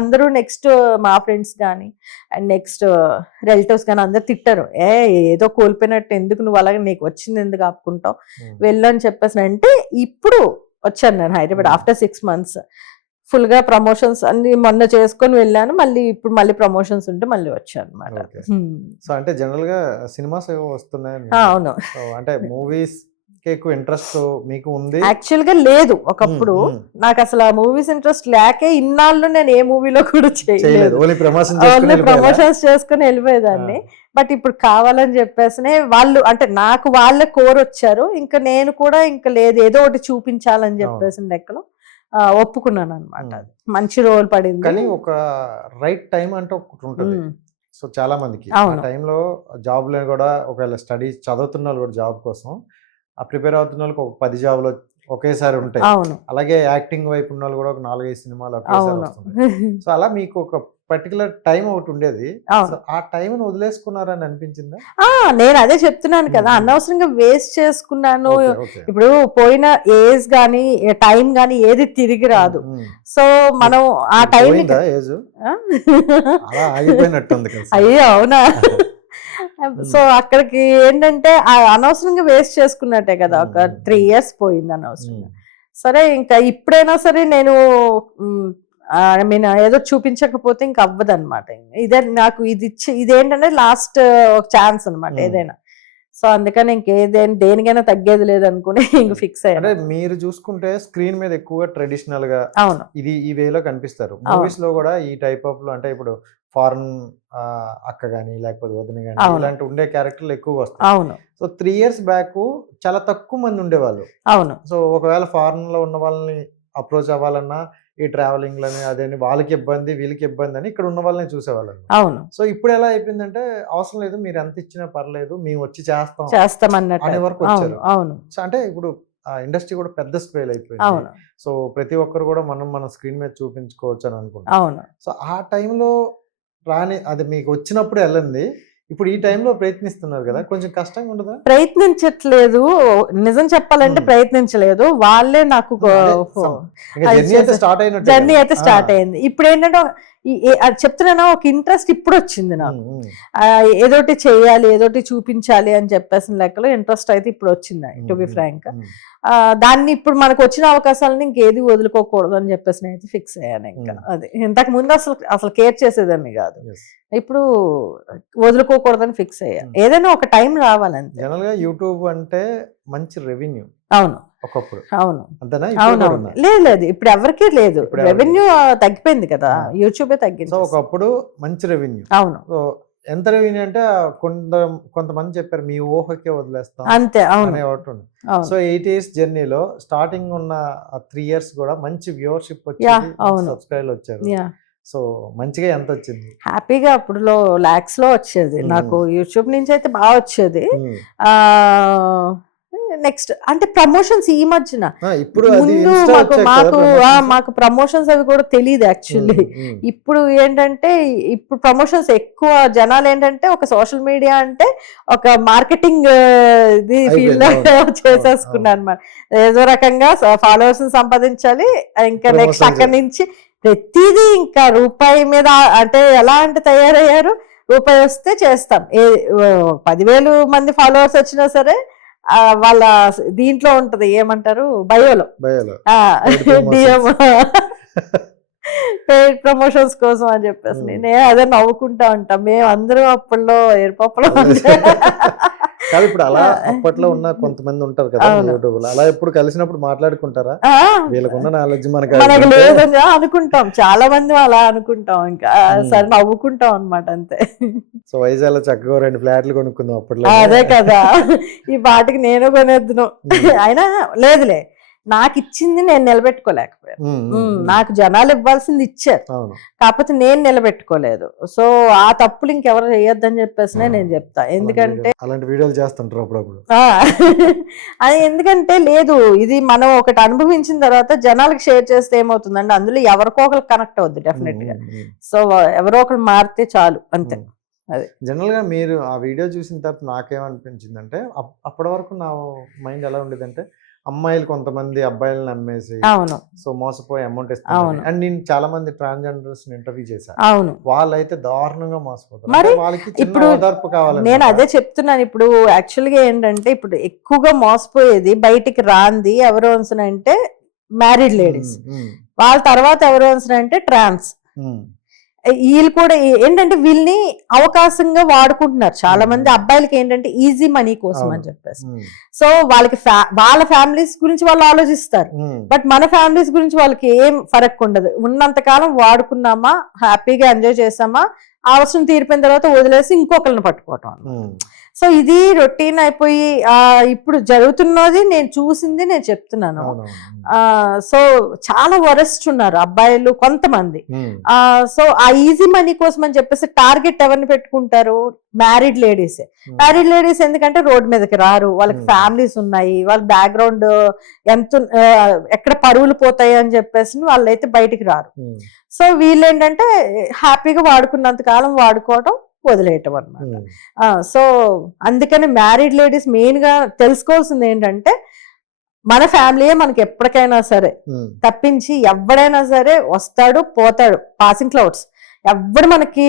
అందరూ నెక్స్ట్ మా ఫ్రెండ్స్ కానీ అండ్ నెక్స్ట్ రిలేటివ్స్ కానీ అందరు తిట్టారు, ఏదో కోల్పోయినట్టు ఎందుకు నువ్వు అలాగే, నీకు వచ్చింది ఎందుకు ఆపుకుంటావు, వెళ్ళని చెప్పేసి. అంటే ఇప్పుడు వచ్చాను నేను హైదరాబాద్ ఆఫ్టర్ 6 months, ఫుల్ గా ప్రమోషన్స్ అన్ని మొన్న చేసుకొని వెళ్ళాను, మళ్ళీ ఇప్పుడు మళ్ళీ ప్రమోషన్స్ ఉంటే మళ్ళీ వచ్చాను అనమాట. సో అంటే జనరల్ గా సినిమాస్ ఏవో వస్తున్నాయి. అవును. అంటే మూవీస్ ఎక్కువ ఇంట్రెస్ట్ మీకు ఉంది? యాక్చువల్ గా లేదు, ఒకప్పుడు నాకు అసలు ఆ మూవీస్ ఇంట్రెస్ట్ లేకే ఇన్నాళ్ళు నేను ఏ మూవీలో కూడా చేయలేదు, ఓన్లీ ప్రమోషన్స్ చేసుకుని వెళ్ళిపోయేదాన్ని. బట్ ఇప్పుడు కావాలని చెప్పేసి వాళ్ళు, అంటే నాకు వాళ్ళ కోర్ వచ్చారు, ఇంకా నేను కూడా ఇంకా లేదు ఏదో ఒకటి చూపించాలని చెప్పేసి లెక్కలో ఒప్పుకున్నాను అనమాట. మంచి రోల్ పడింది. కానీ ఒక రైట్ టైం అంటే ఒకటి ఉంటుంది. సో చాలా మందికి ఆ టైంలో జాబ్ లో కూడా, ఒకవేళ స్టడీస్ చదువుతున్న వాళ్ళు కూడా జాబ్ కోసం ప్రిపేర్ అవుతున్న వాళ్ళకి ఒక 10 జాబ్లు ఒకేసారి ఉంటాయి. అలాగే యాక్టింగ్ వైపు ఉన్న వాళ్ళు కూడా ఒక 4-5 సినిమాలు ఒకేసారి వస్తున్నాయి. సో అలా మీకు ఒక పర్టికులర్ టైం ఒకటి ఉండేది, ఆ టైం వదిలేసుకున్నారని అనిపించిందా? నేను అదే చెప్తున్నాను కదా, అనవసరంగా వేస్ట్ చేసుకున్నాను. ఇప్పుడు పోయిన ఏజ్ గానీ టైం గానీ ఏది తిరిగి రాదు. సో మనం ఆ టైం అయ్యో అవునా. సో అక్కడికి ఏంటంటే అనవసరంగా వేస్ట్ చేసుకున్నట్టే కదా, ఒక 3 years పోయింది అనవసరంగా. సరే ఇంకా ఇప్పుడైనా సరే నేను ఏదో చూపించకపోతే ఇంక అవ్వదు అనమాట. ఇదే నాకు ఇదేంటంటే లాస్ట్ ఛాన్స్ అనమాట ఏదైనా. సో అందుకని దేనికైనా తగ్గేది లేదు అనుకుని ఇంక ఫిక్స్ అయ్యాను. మీరు చూసుకుంటే స్క్రీన్ మీద ఎక్కువగా ట్రెడిషనల్ గా ఇది ఈ వేలో కనిపిస్తారు. మూవీస్ లో కూడా ఈ టైప్ ఆఫ్ లో, అంటే ఇప్పుడు ఫారెన్ అక్క గానీ లేకపోతే వదిన గానీ ఇలాంటి ఉండే క్యారెక్టర్లు ఎక్కువగా వస్తాయి. సో 3 years బ్యాక్ చాలా తక్కువ మంది ఉండేవాళ్ళు. సో ఒకవేళ ఫారెన్ లో ఉన్న వాళ్ళని అప్రోచ్ అవ్వాలన్నా ఈ ట్రావెలింగ్ లని అదేని వాళ్ళకి ఇబ్బంది వీళ్ళకి ఇబ్బంది అని ఇక్కడ ఉన్న వాళ్ళని చూసేవాళ్ళం. అవును. సో ఇప్పుడు ఎలా అయిపోయిందంటే అవసరం లేదు, మీరు ఎంత ఇచ్చినా పర్లేదు, మేము వచ్చి చేస్తాం అన్నట్టు అనే వరకు వచ్చారు. అవును. సో అంటే ఇప్పుడు ఆ ఇండస్ట్రీ కూడా పెద్ద స్కేల్ అయిపోయింది. అవును. సో ప్రతి ఒక్కరు కూడా మన స్క్రీన్ మీద చూపించుకోవచ్చు అని అనుకుంటాం. అవును. సో ఆ టైంలో రాని అది మీకు వచ్చినప్పుడు వెళ్ళండి, ఇప్పుడు ఈ టైంలో ప్రయత్నిస్తున్నారు కదా, కొంచెం కష్టంగా ఉండదా? ప్రయత్నించట్లేదు, నిజం చెప్పాలంటే ప్రయత్నించలేదు, వాళ్ళే నాకు జర్నీ అయితే స్టార్ట్ అయింది. ఇప్పుడు ఏంటంటే అది చెప్తున్నా, ఒక ఇంట్రెస్ట్ ఇప్పుడు వచ్చింది నాకు, ఏదోటి చేయాలి ఏదోటి చూపించాలి అని చెప్పేసిన లెక్కలో ఇంట్రెస్ట్ అయితే ఇప్పుడు వచ్చింది టు బి ఫ్రాంక్. దాన్ని ఇప్పుడు మనకు వచ్చిన అవకాశాలను ఇంకేది వదులుకోకూడదు అని చెప్పేసి అయితే ఫిక్స్ అయ్యాను. ఇంకా అది ఇంతకు ముందు అసలు కేర్ చేసేదాన్ని కాదు, ఇప్పుడు వదులుకోకూడదని ఫిక్స్ అయ్యా. ఏదైనా ఒక టైం రావాలంటే. జనరల్ గా యూట్యూబ్ అంటే మంచి రెవెన్యూ. అవును ఒకప్పుడు. అవును అంతేనా? అవునవును. లేదు ఇప్పుడు ఎవరికీ లేదు, రెవెన్యూ తగ్గిపోయింది కదా, యూట్యూబే తగ్గింది. సో ఒకప్పుడు మంచి రెవెన్యూ. అవును. సో ఎంత రెవెన్యూ అంటే కొంతమంది చెప్పారు మీ ఊహకే వదిలేస్తాం అంతే. అవును. సో 8 years జర్నీలో స్టార్టింగ్ ఉన్న 3 years కూడా మంచి వ్యూవర్షిప్ వచ్చింది, సబ్స్క్రైబర్లు వచ్చారు. సో మంచిగా ఎంత వచ్చింది? హ్యాపీగా అప్పుడులో లాక్స్ లో వచ్చేది నాకు, యూట్యూబ్ నుంచి అయితే బాగా వచ్చేది. నెక్స్ట్ అంటే ప్రమోషన్స్ ఈ మధ్యన, ఇప్పుడు ముందు మాకు ప్రమోషన్స్ అవి కూడా తెలియదు యాక్చువల్లీ. ఇప్పుడు ఏంటంటే ఇప్పుడు ప్రమోషన్స్ ఎక్కువ, జనాలు ఏంటంటే ఒక సోషల్ మీడియా అంటే ఒక మార్కెటింగ్ ఇది ఫీల్డ్ చేసేసుకున్నారు అనమాట. ఏదో రకంగా ఫాలోవర్స్ సంపాదించాలి, ఇంకా నెక్స్ట్ అక్కడి నుంచి ప్రతిదీ ఇంకా రూపాయి మీద, అంటే ఎలా అంటే తయారయ్యారు, రూపాయి వస్తే చేస్తాం. 10,000 మంది ఫాలోవర్స్ వచ్చినా సరే వాళ్ళ దీంట్లో ఉంటది, ఏమంటారు, బయోలో డిఎం పెయిడ్ ప్రమోషన్స్ కోసం అని చెప్పేసి నేను అదే నవ్వుకుంటా ఉంటాం. మేము అందరం అప్పట్లో ఏర్పప్పలో కాదు. ఇప్పుడు అలా అప్పట్లో ఉన్న కొంతమంది ఉంటారు కదా యూట్యూబ్ లో, అలా ఎప్పుడు కలిసినప్పుడు మాట్లాడుకుంటారా? వీళ్ళకున్న నాలెడ్జ్ మనకు లేదని అనుకుంటాం, చాలా మంది అలా అనుకుంటాం, ఇంకా సరే నవ్వుకుంటాం అనమాట అంతే. సో వైజాగ్ లో చక్కగా 2 ఫ్లాట్లు కొనుక్కుందాం అప్పట్లో. అదే కదా, ఈ పాటికి నేను కొనేద్దును. అయినా లేదులే, నాకు ఇచ్చింది నేను నిలబెట్టుకోలేకపోయాను. నాకు జనాలు ఇవ్వాల్సింది ఇచ్చారు, కాకపోతే నేను నిలబెట్టుకోలేదు. సో ఆ తప్పులు ఇంకెవరు చేయొద్దని చెప్పేసి నేను చెప్తా. ఎందుకంటే అలాంటి వీడియోలు చేస్తుంటారు అప్పుడప్పుడు. అది ఎందుకంటే లేదు, ఇది మనం ఒకటి అనుభవించిన తర్వాత జనాలకు షేర్ చేస్తే ఏమవుతుందంటే అందులో ఎవరికో ఒకరికి కనెక్ట్ అవుద్ది డెఫినెట్ గా. సో ఎవరో ఒకరు మారితే చాలు అంతే. అదే జనరల్ గా మీరు ఆ వీడియో చూసిన తర్వాత నాకేమనిపించింది అంటే, అప్పటి వరకు నా మైండ్ ఎలా ఉండేదంటే, అమ్మాయిలు కొంతమంది అబ్బాయిలను నమ్మేసి సో మోసపోయి అమౌంట్ ఇస్తారు. అండ్ నేను చాలా మంది ట్రాన్స్జెండర్స్ ఇంటర్వ్యూ చేశాను, వాళ్ళైతే దారుణంగా మోసపోతారు. మరి వాళ్ళకి ఇప్పుడు ఓదార్పు కావాలి. నేను అదే చెప్తున్నాను. ఇప్పుడు యాక్చువల్ గా ఏంటంటే, ఇప్పుడు ఎక్కువగా మోసపోయేది బయటికి రాంది ఎవరు అంటే మ్యారీడ్ లేడీస్, వాళ్ళ తర్వాత ఎవరు అంటే ట్రాన్స్. వీళ్ళు కూడా ఏంటంటే వీళ్ళని అవకాశంగా వాడుకుంటున్నారు చాలా మంది. అబ్బాయిలకి ఏంటంటే ఈజీ మనీ కోసం అని చెప్పేసి, సో వాళ్ళకి వాళ్ళ ఫ్యామిలీస్ గురించి వాళ్ళు ఆలోచిస్తారు, బట్ మన ఫ్యామిలీస్ గురించి వాళ్ళకి ఏం ఫరక్ ఉండదు. ఉన్నంత కాలం వాడుకున్నామా, హ్యాపీగా ఎంజాయ్ చేసామా, అవసరం తీరిపోయిన తర్వాత వదిలేసి ఇంకొకరిని పట్టుకోవటం. సో ఇది రొటీన్ అయిపోయి ఇప్పుడు జరుగుతున్నది నేను చూసింది నేను చెప్తున్నాను. సో చాలా వరస్ట్ ఉన్నారు అబ్బాయిలు కొంతమంది. సో ఆ ఈజీ మనీ కోసం అని చెప్పేసి టార్గెట్ ఎవరిని పెట్టుకుంటారు? Married ladies. మ్యారీడ్ లేడీస్ ఎందుకంటే రోడ్ మీదకి రారు, వాళ్ళకి ఫ్యామిలీస్ ఉన్నాయి, వాళ్ళ బ్యాక్గ్రౌండ్ ఎంత ఎక్కడ పరువులు పోతాయి అని చెప్పేసి వాళ్ళైతే బయటికి రారు. సో వీళ్ళు ఏంటంటే హ్యాపీగా వాడుకున్నంత కాలం వాడుకోవడం, వదిలేయటం అనమాట. సో అందుకని మ్యారీడ్ లేడీస్ మెయిన్ గా తెలుసుకోవాల్సింది ఏంటంటే, మన ఫ్యామిలీయే మనకి ఎప్పటికైనా సరే, తప్పించి ఎవడైనా సరే వస్తాడు పోతాడు, పాసింగ్ క్లౌడ్స్. ఎవడు మనకి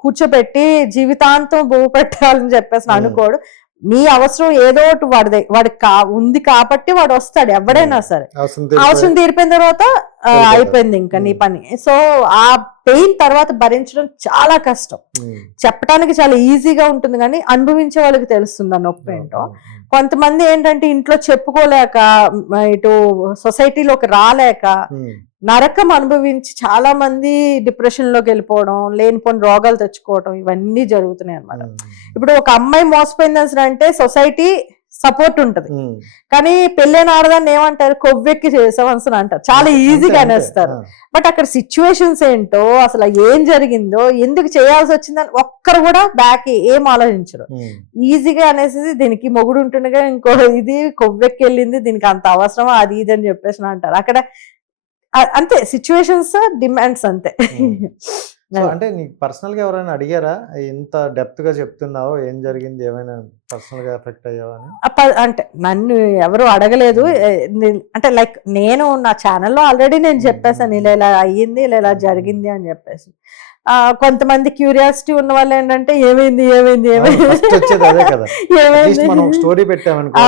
కూర్చోబెట్టి జీవితాంతం భూమి పెట్టాలని చెప్పేసి అనుకోడు. నీ అవసరం ఏదో ఒకటి వాడికి ఉంది కాబట్టి వాడు వస్తాడు, ఎవడైనా సరే. అవసరం తీరిపోయిన తర్వాత అయిపోయింది ఇంకా నీ పని. సో ఆ పెయిన్ తర్వాత భరించడం చాలా కష్టం. చెప్పడానికి చాలా ఈజీగా ఉంటుంది కానీ అనుభవించే వాళ్ళకి తెలుస్తుంది ఆ నొప్పి ఏంటో. కొంతమంది ఏంటంటే ఇంట్లో చెప్పుకోలేక, ఇటు సొసైటీలోకి రాలేక నరకం అనుభవించి చాలా మంది డిప్రెషన్ లోకి వెళ్ళిపోవడం, లేనిపోని రోగాలు తెచ్చుకోవడం, ఇవన్నీ జరుగుతున్నాయి అన్నమాట. ఇప్పుడు ఒక అమ్మాయి మోసపోయింది అంటే సొసైటీ సపోర్ట్ ఉంటది. కానీ పెళ్ళైన ఆడదాన్ని ఏమంటారు, కొవ్వెక్కి చేసావన్స్ అని అంటారు, చాలా ఈజీగా అనేస్తారు. బట్ అక్కడ సిచ్యువేషన్స్ ఏంటో, అసలు ఏం జరిగిందో, ఎందుకు చేయాల్సి వచ్చిందని ఒక్కరు కూడా బ్యాక్ ఏం ఆలోచించరు. ఈజీగా అనేసి దీనికి మొగుడు ఉంటుండగా ఇంకో ఇది కొవ్వెక్కి వెళ్ళింది, దీనికి అంత అవసరమా, అది ఇది అని చెప్పేసి అంటారు. అక్కడ అంతే, సిచ్యువేషన్స్ డిమాండ్స్ అంతే. అంటే నీకు పర్సనల్ గా ఎవరైనా అడిగారా, ఇంత డెప్త్ గా చెప్తున్నావు, ఏం జరిగింది, ఏమైనా పర్సనల్ గా ఎఫెక్ట్ అయ్యావా? అంటే నన్ను ఎవరు అడగలేదు. అంటే లైక్ నేను నా ఛానల్లో ఆల్రెడీ నేను చెప్పేసాను, ఇలా ఇలా అయ్యింది, ఇలా ఇలా జరిగింది అని చెప్పేసి. కొంతమంది క్యూరియాసిటీ ఉన్న వాళ్ళు ఏంటంటే ఏమైంది ఏమైంది ఏమైంది స్టోరీ పెట్టామనుకో,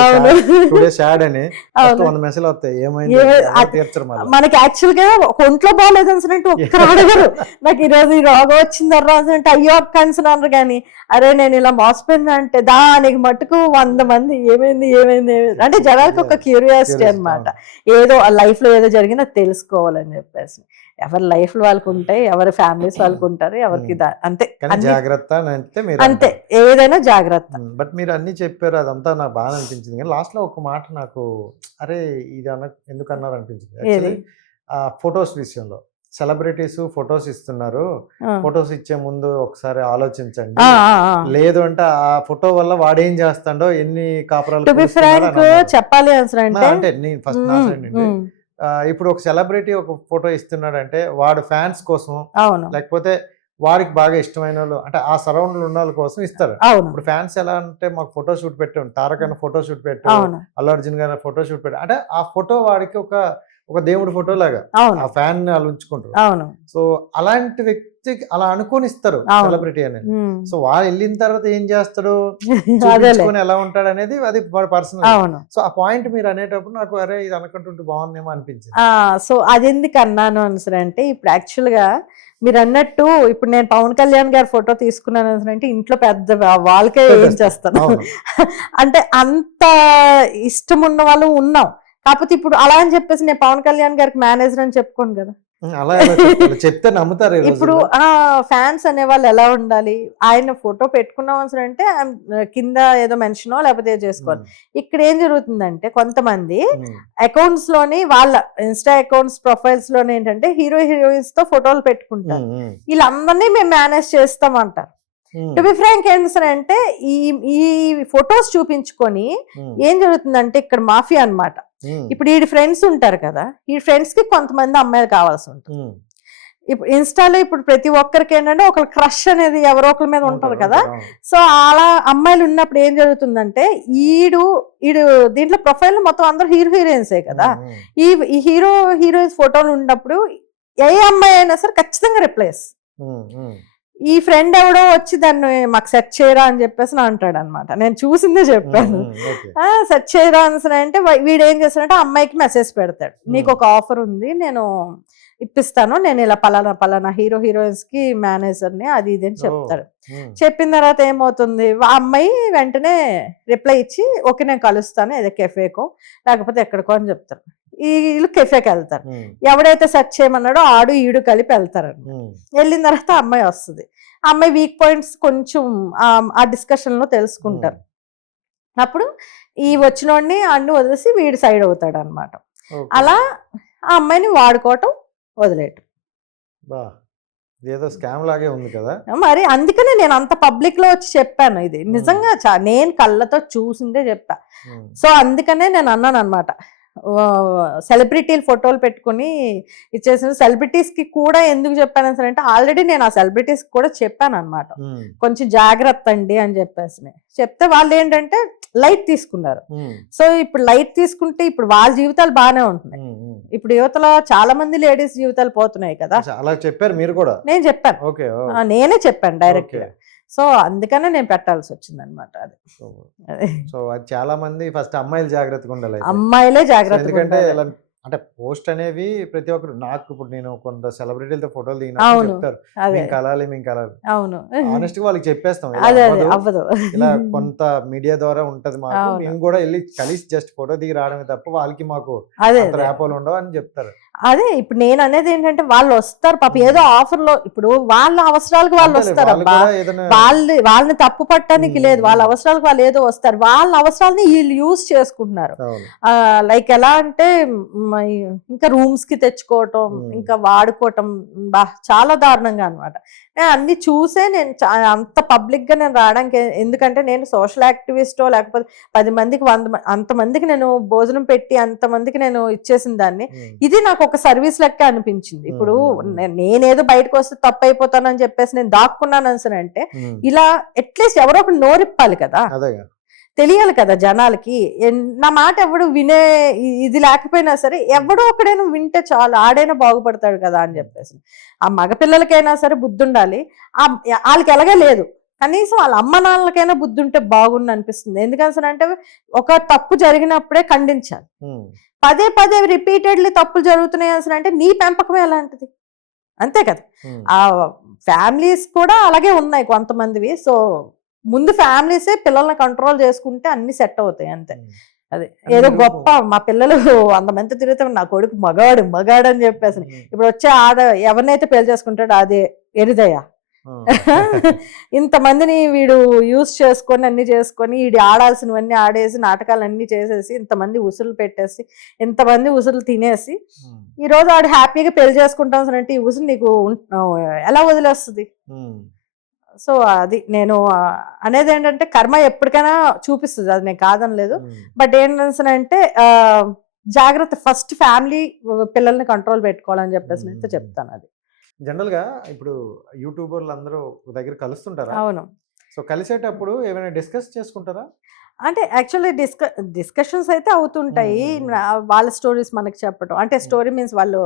మనకి యాక్చువల్ గా ఒంట్లో బాగాలేదు అనిసినట్టు ఒక్కరు అడగరు. నాకు ఈరోజు ఈ రోగం వచ్చింది రోజు అంటే అయ్యో కన్సన్నారు, కానీ అరే నేను ఇలా మోసపోయింది అంటే దానికి మటుకు 100 మంది ఏమైంది ఏమైంది ఏమైంది అంటే జనాలకు ఒక క్యూరియాసిటీ అనమాట. ఏదో లైఫ్ లో ఏదో జరిగిందో తెలుసుకోవాలని చెప్పేసి. ఎవరి లైఫ్ వాళ్ళకు ఉంటాయి, ఎవరి ఫ్యామిలీస్ వాళ్ళకు ఉంటారు, ఎవరికి అంతే జాగ్రత్త అంతే, ఏదైనా జాగ్రత్త. బట్ మీరు అన్ని చెప్పారు, అదంతా నాకు బాగా అనిపించింది. కానీ లాస్ట్ లో ఒక మాట నాకు అరే ఇది ఎందుకు అన్నారు అనిపించింది. ఫొటోస్ విషయంలో సెలబ్రిటీస్ ఫొటోస్ ఇస్తున్నారు, ఫొటోస్ ఇచ్చే ముందు ఒకసారి ఆలోచించండి, లేదు అంటే ఆ ఫోటో వల్ల వాడేం చేస్తాడో, ఎన్ని కాపురాలు చెప్పాలి అంటే నేను ఫస్ట్ నా సైడ్ నుండి ఇప్పుడు ఒక సెలబ్రిటీ ఒక ఫోటో ఇస్తున్నాడు అంటే వాడు ఫ్యాన్స్ కోసం, లేకపోతే వాడికి బాగా ఇష్టమైన వాళ్ళు అంటే ఆ సరౌండ్ ఉన్న వాళ్ళ కోసం ఇస్తారు. ఇప్పుడు ఫ్యాన్స్ ఎలా అంటే మాకు ఫోటో షూట్ పెట్టాం, తారక్ అన్న ఫోటో షూట్ పెట్టాం, అల్లు అర్జున్ గారి ఫోటో షూట్ పెట్టాం అంటే ఆ ఫోటో వాడికి ఒక దేవుడి ఫోటో లాగా ఆ ఫ్యాన్ ని వాళ్ళు ఉంచుకుంటారు. సో అలాంటి వ్యక్తికి అలా అనుకోని ఇస్తారు సెలబ్రిటీ అనేది. సో వాడు వెళ్ళిన తర్వాత ఏం చేస్తాడు, ఎలా ఉంటాడు అనేది అది వాడు పర్సనల్. సో ఆ పాయింట్ మీరు అనేటప్పుడు నాకు అరే ఇది అనుకుంటుంటే బాగుందేమో అనిపించింది. సో అది ఎందుకు అన్నాను అంటే, ఇప్పుడు యాక్చువల్ గా మీరు అన్నట్టు ఇప్పుడు నేను పవన్ కళ్యాణ్ గారి ఫోటో తీసుకున్నాను అంటే ఇంట్లో పెద్ద వాళ్ళకే ఏం చేస్తాను అంటే అంత ఇష్టం ఉన్న వాళ్ళు ఉన్నాం. కాకపోతే ఇప్పుడు అలా అని చెప్పేసి నేను పవన్ కళ్యాణ్ గారికి మేనేజర్ అని చెప్పుకోను కదా. చెప్తే నమ్ముతారు. ఇప్పుడు ఫ్యాన్స్ అనే వాళ్ళు ఎలా ఉండాలి, ఆయన ఫోటో పెట్టుకున్నాం అంటే కింద ఏదో మెన్షనో లేకపోతే ఏదో చేసుకోవాలి. ఇక్కడ ఏం జరుగుతుందంటే కొంతమంది అకౌంట్స్ లోని వాళ్ళ ఇన్స్టా అకౌంట్స్ ప్రొఫైల్స్ లోనే ఏంటంటే హీరో హీరోయిన్స్ తో ఫోటోలు పెట్టుకుంటారు. వీళ్ళందరినీ మేము మేనేజ్ చేస్తామంటారు. టు బి ఫ్రాంక్ ఏంటంటే ఈ ఫొటోస్ చూపించుకొని ఏం జరుగుతుందంటే ఇక్కడ మాఫియా అన్నమాట. ఇప్పుడు ఈ ఫ్రెండ్స్ ఉంటారు కదా, ఈ ఫ్రెండ్స్ కి కొంతమంది అమ్మాయిలు కావాల్సి ఉంటుంది. ఇప్పుడు ఇన్స్టాలో ఇప్పుడు ప్రతి ఒక్కరికి ఏంటంటే ఒక క్రష్ అనేది ఎవరో ఒకరి మీద ఉంటది కదా. సో అలా అమ్మాయిలు ఉన్నప్పుడు ఏం జరుగుతుందంటే ఈడు దీంట్లో ప్రొఫైల్ మొత్తం అందరూ హీరో హీరోయిన్సే కదా. ఈ హీరో హీరోయిన్స్ ఫోటోలు ఉన్నప్పుడు ఏ అమ్మాయి అయినా సరే ఖచ్చితంగా రిప్లేస్. ఈ ఫ్రెండ్ ఎవడో వచ్చి దాన్ని మాకు సెర్చ్ చేయరా అని చెప్పేసి అంటాడు అనమాట. నేను చూసిందే చెప్పాను. సెర్చ్ చేయరా అని అంటే వీడు ఏం చేస్తాడంటే అమ్మాయికి మెసేజ్ పెడతాడు, నీకు ఒక ఆఫర్ ఉంది, నేను ఇప్పిస్తాను, నేను ఇలా పలానా హీరో హీరోయిన్స్ కి మేనేజర్ని అది ఇది అని చెప్తాడు. చెప్పిన తర్వాత ఏమవుతుంది, ఆ అమ్మాయి వెంటనే రిప్లై ఇచ్చి ఓకే నేను కలుస్తాను ఏదో కెఫేకో లేకపోతే ఎక్కడికో అని చెప్తారు. వీళ్ళు కెఫేకి వెళ్తారు. ఎవడైతే సెర్చ్ చేయమన్నాడో ఆడు ఈడు కలిపి వెళ్తారు. వెళ్ళిన తర్వాత అమ్మాయి వస్తుంది. ఆ అమ్మాయి వీక్ పాయింట్స్ కొంచెం ఆ డిస్కషన్ లో తెలుసుకుంటారు. అప్పుడు ఈ వచ్చినోడిని అన్ను వదిలేసి వీడి సైడ్ అవుతాడు అనమాట. అలా ఆ అమ్మాయిని వాడుకోవటం వదిలేయటం. ఏదో స్కామ్ లాగే ఉంది కదా మరి. అందుకనే నేను అంత పబ్లిక్ లో వచ్చి చెప్పాను, ఇది నిజంగా నేను కళ్ళతో చూసిందే చెప్పా. సో అందుకనే నేను అన్నాను అనమాట, సెలబ్రిటీలు ఫోటోలు పెట్టుకుని ఇచ్చేసిన సెలబ్రిటీస్ కి కూడా ఎందుకు చెప్పాను అంటే ఆల్రెడీ నేను ఆ సెలబ్రిటీస్ కూడా చెప్పాను అనమాట, కొంచెం జాగ్రత్త అండి అని చెప్పేసి చెప్తే వాళ్ళు ఏంటంటే లైట్ తీసుకున్నారు. సో ఇప్పుడు లైట్ తీసుకుంటే ఇప్పుడు వాళ్ళ జీవితాలు బాగానే ఉంటున్నాయి. ఇప్పుడు యువతలో చాలా మంది లేడీస్ జీవితాలు పోతున్నాయి కదా. అలా చెప్పారు మీరు కూడా? నేను చెప్పాను, నేనే చెప్పాను డైరెక్ట్ గా. సో అందుకనే నేను పెట్టాల్సి వచ్చింది అనమాట. అది సో అది చాలా మంది ఫస్ట్ అమ్మాయిలు జాగ్రత్తగా ఉండాలి, అమ్మాయిలే జాగ్రత్త. ఎందుకంటే అంటే పోస్ట్ అనేవి ప్రతి ఒక్కరు, నాకు ఇప్పుడు నేను కొంత సెలబ్రిటీలతో ఫోటోలు దిగినా చెప్తారు మేము కలాలి అవును ఆనెస్ట్ గా వాళ్ళకి చెప్పేస్తాం, అవ్వదు ఇలా కొంత మీడియా ద్వారా ఉంటది మాకు, మేము కూడా వెళ్ళి కలిసి జస్ట్ ఫోటో దిగి రావడమే తప్ప వాళ్ళకి మాకు ర్యాపోలు ఉండవు అని చెప్తారు. అదే ఇప్పుడు నేను అనేది ఏంటంటే వాళ్ళు వస్తారు పాప ఏదో ఆఫర్ లో, ఇప్పుడు వాళ్ళ అవసరాలకు వాళ్ళు వస్తారు అబ్బా, వాళ్ళని తప్పు పట్టడానికి లేదు, వాళ్ళ అవసరాలకు వాళ్ళు ఏదో వస్తారు, వాళ్ళ అవసరాలని వీళ్ళు యూజ్ చేసుకుంటున్నారు. లైక్ ఎలా అంటే ఇంకా రూమ్స్ కి తెచ్చుకోవటం, ఇంకా వాడుకోవటం, బా చాలా దారుణంగా అనమాట. అన్ని చూసే నేను అంత పబ్లిక్ గా నేను రావడానికి, ఎందుకంటే నేను సోషల్ యాక్టివిస్టో లేకపోతే 10 మందికి 100 అంతమందికి నేను భోజనం పెట్టి అంతమందికి నేను ఇచ్చేసిన దాన్ని, ఇది నాకు ఒక సర్వీస్ లెక్క అనిపించింది. ఇప్పుడు నేనేదో బయటకు వస్తే తప్పు అయిపోతానని చెప్పేసి నేను దాక్కున్నాను అంటే, ఇలా అట్లీస్ట్ ఎవరో ఒకరు నోరిప్పాలి కదా, తెలియాలి కదా జనాలకి. నా మాట ఎవడు వినే ఇది లేకపోయినా సరే ఎవడో ఒకడైనా వింటే చాలు, ఆడైనా బాగుపడతాడు కదా అని చెప్పేసి. ఆ మగపిల్లలకైనా సరే బుద్ధి ఉండాలి, వాళ్ళకి ఎలాగే లేదు, కనీసం వాళ్ళ అమ్మ నాన్నలకైనా బుద్ధి ఉంటే బాగుండు అనిపిస్తుంది. ఎందుకంటే ఒక తప్పు జరిగినప్పుడే ఖండించాలి, పదే పదే రిపీటెడ్లీ తప్పులు జరుగుతున్నాయి అంటే నీ పెంపకమే ఎలాంటిది, అంతే కదా. ఆ ఫ్యామిలీస్ కూడా అలాగే ఉన్నాయి కొంతమందివి. సో ముందు ఫ్యామిలీసే పిల్లల్ని కంట్రోల్ చేసుకుంటే అన్ని సెట్ అవుతాయి, అంతే. అదే ఏదో గొప్ప మా పిల్లలు 100 మంది తిరిగితే నా కొడుకు మగాడు అని చెప్పేసి, ఇప్పుడు వచ్చే ఎవరినైతే పెళ్లి చేసుకుంటాడో అదే ఎరిదయ్యా. ఇంతమందిని వీడు యూజ్ చేసుకొని అన్ని చేసుకొని వీడి ఆడాల్సినవన్నీ ఆడేసి నాటకాలన్నీ చేసేసి ఇంతమంది ఉసులు పెట్టేసి ఇంతమంది ఉసులు తినేసి ఈ రోజు ఆడు హ్యాపీగా పెళ్లి చేసుకుంటాం అంటే ఈ ఉసులు నీకు ఎలా వదిలేస్తుంది? సో అది నేను అనేది ఏంటంటే కర్మ ఎప్పటికైనా చూపిస్తుంది, అది నేను కాదనలేదు. బట్ ఏంటంటే జాగ్రత్త, ఫస్ట్ ఫ్యామిలీ పిల్లల్ని కంట్రోల్ పెట్టుకోవాలని చెప్పేసి అయితే చెప్తాను. అది జనరల్ గా ఇప్పుడు యూట్యూబర్లు అందరూ దగ్గర కలుస్తుంటారా? అవును. సో కలిసేటప్పుడు ఏమైనా డిస్కస్ చేసుకుంటారా? అంటే యాక్చువల్లీ డిస్కషన్స్ అయితే అవుతుంటాయి, వాళ్ళ స్టోరీస్ మనకి చెప్పటం, అంటే స్టోరీ మీన్స్ వాళ్ళు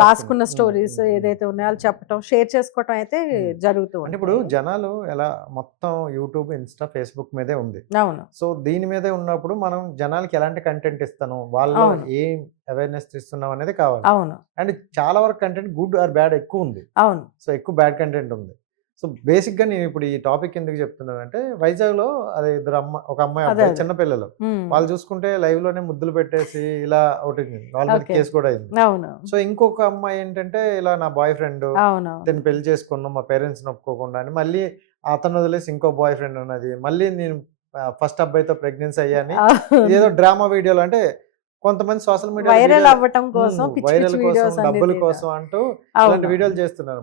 రాసుకున్న స్టోరీస్ ఏదైతే ఉన్నాయో చెప్పటం, షేర్ చేసుకోవటం అయితే జరుగుతూ ఉంటుంది. ఇప్పుడు జనాలు ఎలా మొత్తం యూట్యూబ్, ఇన్స్టా, ఫేస్బుక్ మీదే ఉంది. అవును. సో దీని మీదే ఉన్నప్పుడు మనం జనాలకి ఎలాంటి కంటెంట్ ఇస్తాను, వాళ్ళు ఏం అవేర్నెస్ ఇస్తున్నాం అనేది కావాలి. అవును. అండ్ చాలా వరకు కంటెంట్ గుడ్ ఆర్ బ్యాడ్ ఎక్కువ ఉంది. అవును. సో ఎక్కువ బ్యాడ్ కంటెంట్ ఉంది. సో బేసిక్ గా నేను ఇప్పుడు ఈ టాపిక్ ఎందుకు చెప్తున్నాను అంటే, వైజాగ్ లో అదే ఒక అమ్మాయి అబ్బాయి చిన్న పిల్లలు వాళ్ళు చూసుకుంటే లైవ్ లోనే ముద్దులు పెట్టేసి ఇలా ఒకటి వాళ్ళ మీద కేసు కూడా అయింది. సో ఇంకొక అమ్మాయి ఏంటంటే ఇలా నా బాయ్ ఫ్రెండ్ నేను పెళ్లి చేసుకున్నాం మా పేరెంట్స్ ఒప్పుకోకుండా అని, మళ్ళీ అతను వదిలేసి ఇంకో బాయ్ ఫ్రెండ్ ఉన్నది, మళ్ళీ నేను ఫస్ట్ అబ్బాయితో ప్రెగ్నెన్సీ అయ్యాని ఏదో డ్రామా వీడియోలు, అంటే కొంతమంది సోషల్ మీడియా వైరల్ అవ్వటం కోసం, వైరల్ కోసం, డబ్బుల కోసం అంటూ అలాంటి వీడియోలు చేస్తున్నారు.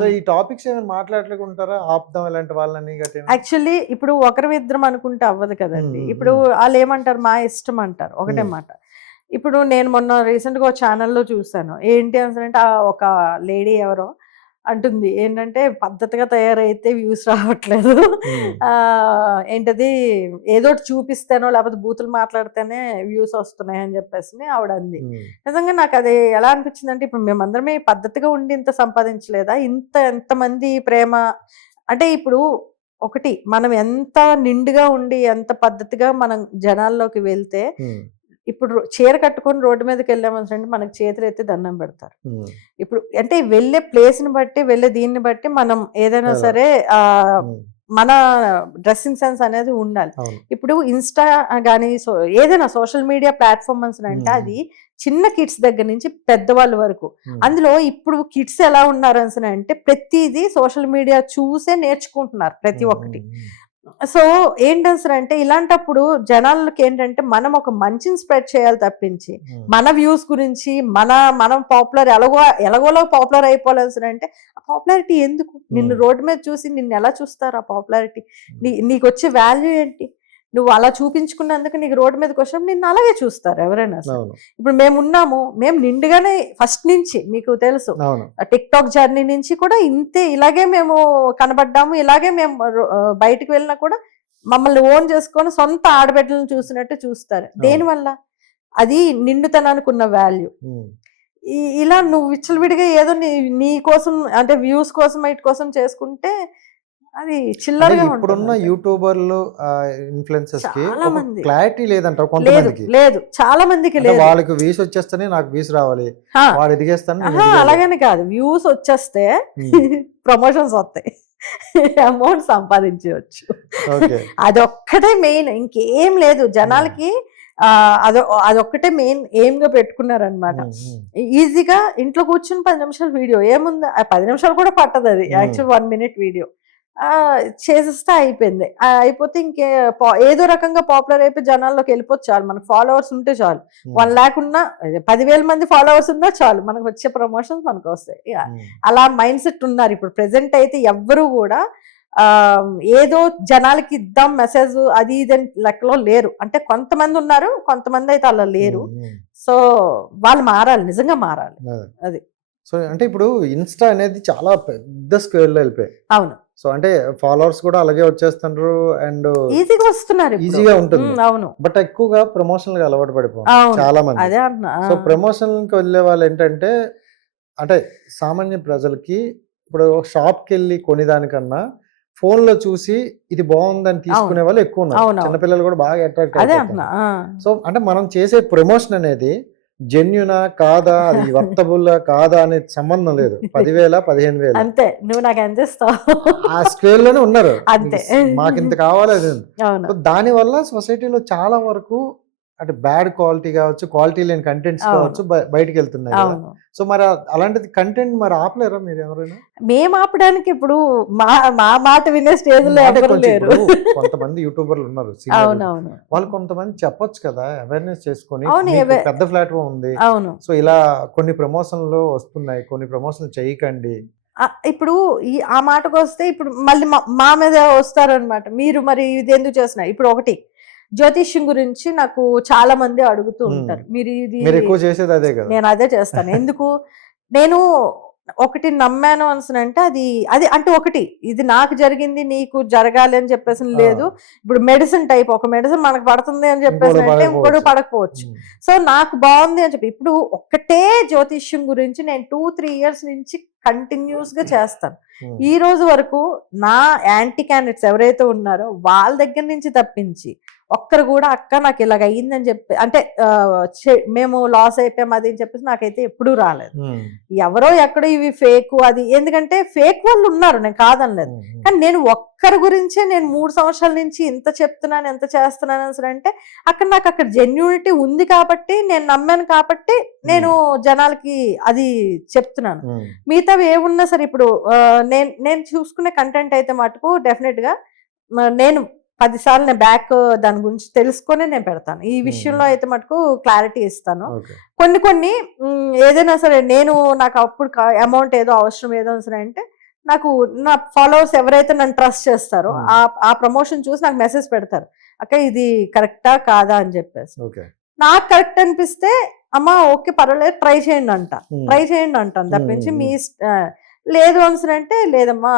సో ఈ టాపిక్స్ ఏమైనా మాట్లాడుకుంటారా, ఆపుదాం ఇలాంటి వాళ్ళని? యాక్చువల్లీ ఇప్పుడు ఒకరిద్దరం అనుకుంటే అవ్వదు కదండి. ఇప్పుడు వాళ్ళు ఏమంటారు, మా ఇష్టం అంటారు, ఒకటే మాట. ఇప్పుడు నేను మొన్న రీసెంట్ గా ఛానల్లో చూసాను, ఏంటి అంటే ఒక లేడీ ఎవరో అంటుంది ఏంటంటే పద్ధతిగా తయారైతే వ్యూస్ రావట్లేదు, ఏంటది ఏదో చూపిస్తేనో లేకపోతే బూతులు మాట్లాడితేనే వ్యూస్ వస్తున్నాయి అని చెప్పేసి ఆవిడ అంది. నిజంగా నాకు అది ఎలా అనిపించింది అంటే, ఇప్పుడు మేమందరమే పద్ధతిగా ఉండి ఇంత సంపాదించలేదా, ఎంతమంది ప్రేమ అంటే, ఇప్పుడు ఒకటి మనం ఎంత నిండుగా ఉండి ఎంత పద్ధతిగా మనం జనాల్లోకి వెళ్తే, ఇప్పుడు చీర కట్టుకొని రోడ్డు మీదకి వెళ్ళామంటే మనకు చేతులు ఎత్తి దండం పెడతారు. ఇప్పుడు అంటే వెళ్ళే ప్లేస్ని బట్టి వెళ్ళే దీన్ని బట్టి మనం ఏదైనా సరే మన డ్రెస్సింగ్ సెన్స్ అనేది ఉండాలి. ఇప్పుడు ఇన్స్టా కానీ ఏదైనా సోషల్ మీడియా ప్లాట్ఫామ్స్ అంటే అది చిన్న కిడ్స్ దగ్గర నుంచి పెద్దవాళ్ళ వరకు, అందులో ఇప్పుడు కిడ్స్ ఎలా ఉన్నారు అంటే ప్రతిదీ సోషల్ మీడియా చూసే నేర్చుకుంటున్నారు ప్రతి ఒక్కటి. సో ఏంటంటే ఇలాంటప్పుడు జనాలకి ఏంటంటే మనం ఒక మంచిని స్ప్రెడ్ చేయాలి తప్పించి మన వ్యూస్ గురించి మనం పాపులర్ ఎలాగోలా పాపులర్ అయిపోవాలి అంటే ఆ పాపులారిటీ ఎందుకు? నిన్ను రోడ్డు మీద చూసి నిన్ను ఎలా చూస్తారు? ఆ పాపులారిటీ నీకు వచ్చే వాల్యూ ఏంటి? నువ్వు అలా చూపించుకున్నందుకు నీకు రోడ్డు మీదకి వచ్చినప్పుడు నిన్ను అలాగే చూస్తారు ఎవరైనా. ఇప్పుడు మేము నిండుగానే ఫస్ట్ నుంచి మీకు తెలుసు, టిక్ టాక్ జర్నీ నుంచి కూడా ఇలాగే మేము కనబడ్డాము, ఇలాగే మేము బయటకు వెళ్ళినా కూడా మమ్మల్ని ఓన్ చేసుకొని సొంత ఆడబిడ్డలను చూసినట్టు చూస్తారు. దేనివల్ల? అది నిండుతనానికి ఉన్న వాల్యూ. ఇలా నువ్వు విచ్చలవిడిగా ఏదో నీ కోసం అంటే వ్యూస్ కోసం ఇటు కోసం చేసుకుంటే అది చిల్లరగా ఉంటుంది. ఇప్పుడున్న యూట్యూబర్లు ఇన్ఫ్లుయెన్సర్స్ కి క్లారిటీ లేదంట కొంతమందికి. లేదు, చాలా మందికి లేదు. వాళ్ళకి వ్యూస్ వచ్చేస్తేనే నాకు వ్యూస్ రావాలి, వాడు ఎదిగేస్తాను. అలాగని కాదు, వ్యూస్ వచ్చేస్తే ప్రమోషన్స్ వస్తాయి, అమౌంట్ సంపాదించవచ్చు, అదొక్కటే మెయిన్, ఇంకేం లేదు. జనాలకి అదొక్కటే మెయిన్ ఎయిమ్ గా పెట్టుకున్నారనమాట. ఈజీగా ఇంట్లో కూర్చుని 10 నిమిషాల వీడియో ఏముంది, 10 నిమిషాలు కూడా పట్టదు, అది యాక్చువల్ 1 minute వీడియో చేసేస్తే అయిపోయింది. అయిపోతే ఇంకే ఏదో రకంగా పాపులర్ అయిపోయి జనాల్లోకి వెళ్ళిపోవచ్చు చాలు, మనకు ఫాలోవర్స్ ఉంటే చాలు. 1 lakh ఉన్నా 10,000 మంది ఫాలోవర్స్ ఉన్నా చాలు, మనకు వచ్చే ప్రమోషన్స్ మనకు వస్తాయి. అలా మైండ్ సెట్ ఉన్నారు ఇప్పుడు ప్రెసెంట్ అయితే. ఎవ్వరూ కూడా ఏదో జనాలకి ఇద్దాం మెసేజ్ అది ఇది లెక్కలో లేరు. అంటే కొంతమంది ఉన్నారు, కొంతమంది అయితే అలా లేరు. సో వాళ్ళు మారాలి, నిజంగా మారాలి. అది సో అంటే ఇప్పుడు ఇన్స్టా అనేది చాలా పెద్ద స్కేల్ లో వెళ్ళిపోయి. అవును. సో అంటే ఫాలోవర్స్ కూడా అలాగే వచ్చేస్తున్నారు అండ్ ఈజీగా వస్తున్నారు, ఈజీగా ఉంటుంది. అవును. బట్ ఎక్కువగా ప్రమోషనల్ గా అలవాటు పడిపోయింది చాలా మంది. అదే అంటున్నా. సో ప్రమోషన్ కి వెళ్ళే వాళ్ళు ఏంటంటే, అంటే సామాన్య ప్రజలకి ఇప్పుడు షాప్ కి వెళ్ళి కొనేదానికన్నా ఫోన్ లో చూసి ఇది బాగుందని తీసుకునే వాళ్ళు ఎక్కువ ఉన్నారు. చిన్నపిల్లలు కూడా బాగా అట్రాక్ట్ అవుతారు. సో అంటే మనం చేసే ప్రమోషన్ అనేది జెన్యునా కాదా, అది వర్తబుల్ కాదా అనే సంబంధం లేదు. 10,000 15,000 అంతే, నువ్వు నాకు అందిస్తావు ఆ స్కేల్ లోనే ఉన్నారు. అంతే, మాకు ఇంత కావాలి అది. దాని వల్ల సొసైటీలో చాలా వరకు అంటే బ్యాడ్ క్వాలిటీ కావచ్చు, క్వాలిటీ లేని కంటెంట్స్ కావచ్చు బయటకు వెళ్తున్నాయి. సో మరి అలాంటిది కంటెంట్ మరి ఆపలేరా మీరు ఎవరైనా? మేము ఆపడానికి ఇప్పుడు మా మాట వినే స్టేజ్ లో ఎవరు లేరు. కొంతమంది యూట్యూబర్లు ఉన్నారు, వాళ్ళు కొంతమంది చెప్పొచ్చు కదా, అవేర్నెస్ చేసుకొని పెద్ద ప్లాట్ఫామ్ ఉంది. సో ఇలా కొన్ని ప్రమోషన్లు వస్తున్నాయి, కొన్ని ప్రమోషన్లు చేయకండి. ఇప్పుడు ఆ మాటకు వస్తే ఇప్పుడు మళ్ళీ మా మీద వస్తారనమాట, మీరు మరి ఇది ఎందుకు చేస్తున్నారు. ఇప్పుడు ఒకటి జ్యోతిష్యం గురించి నాకు చాలా మంది అడుగుతూ ఉంటారు, మీరు ఇది ఎక్కువ చేసేది అదే కదా. నేను అదే చేస్తాను. ఎందుకు నేను ఒకటి నమ్మాను అంటే అది అది అంటే ఒకటి ఇది నాకు జరిగింది నీకు జరగాలి అని చెప్పేసి లేదు. ఇప్పుడు మెడిసిన్ టైప్, ఒక మెడిసిన్ మనకు పడుతుంది అని చెప్పేసి అంటే ఇంకోటి పడకపోవచ్చు. సో నాకు బాగుంది అని చెప్పి ఇప్పుడు ఒక్కటే జ్యోతిష్యం గురించి నేను 2-3 years నుంచి కంటిన్యూస్ గా చేస్తాను. ఈ రోజు వరకు నా యాంటీ క్యాండిడేట్స్ ఎవరైతే ఉన్నారో వాళ్ళ దగ్గర నుంచి తప్పించి ఒక్కరు కూడా అక్క నాకు ఇలాగ అయ్యిందని చెప్పి అంటే మేము లాస్ అయిపోయాం అది అని చెప్పేసి నాకైతే ఎప్పుడూ రాలేదు. ఎవరో ఎక్కడో ఇవి ఫేక్ అది, ఎందుకంటే ఫేక్ వాళ్ళు ఉన్నారు, నేను కాదనలేదు. కానీ నేను ఒక్కరి గురించే నేను 3 సంవత్సరాల నుంచి ఇంత చెప్తున్నాను, ఎంత చేస్తున్నాను అసలు అంటే అక్కడ నాకు అక్కడ జెన్యూనిటీ ఉంది కాబట్టి, నేను నమ్మాను కాబట్టి నేను జనాలకి అది చెప్తున్నాను. మిగతావి ఏమున్నా సరే ఇప్పుడు నేను చూసుకునే కంటెంట్ అయితే మటుకు డెఫినెట్ గా నేను 10 సార్లు నేను బ్యాక్ దాని గురించి తెలుసుకొని నేను పెడతాను. ఈ విషయంలో అయితే మటుకు క్లారిటీ ఇస్తాను. కొన్ని ఏదైనా సరే నేను నాకు అప్పుడు అమౌంట్ ఏదో అవసరం ఏదో సరే అంటే నాకు నా ఫాలోవర్స్ ఎవరైతే నన్ను ట్రస్ట్ చేస్తారో ఆ ప్రమోషన్ చూసి నాకు మెసేజ్ పెడతారు, అక్క ఇది కరెక్టా కాదా అని చెప్పేసి. నాకు కరెక్ట్ అనిపిస్తే అమ్మా ఓకే పర్వాలేదు ట్రై చేయండి అంటాను తప్పించి మీ లేదు అంటే లేదమ్మా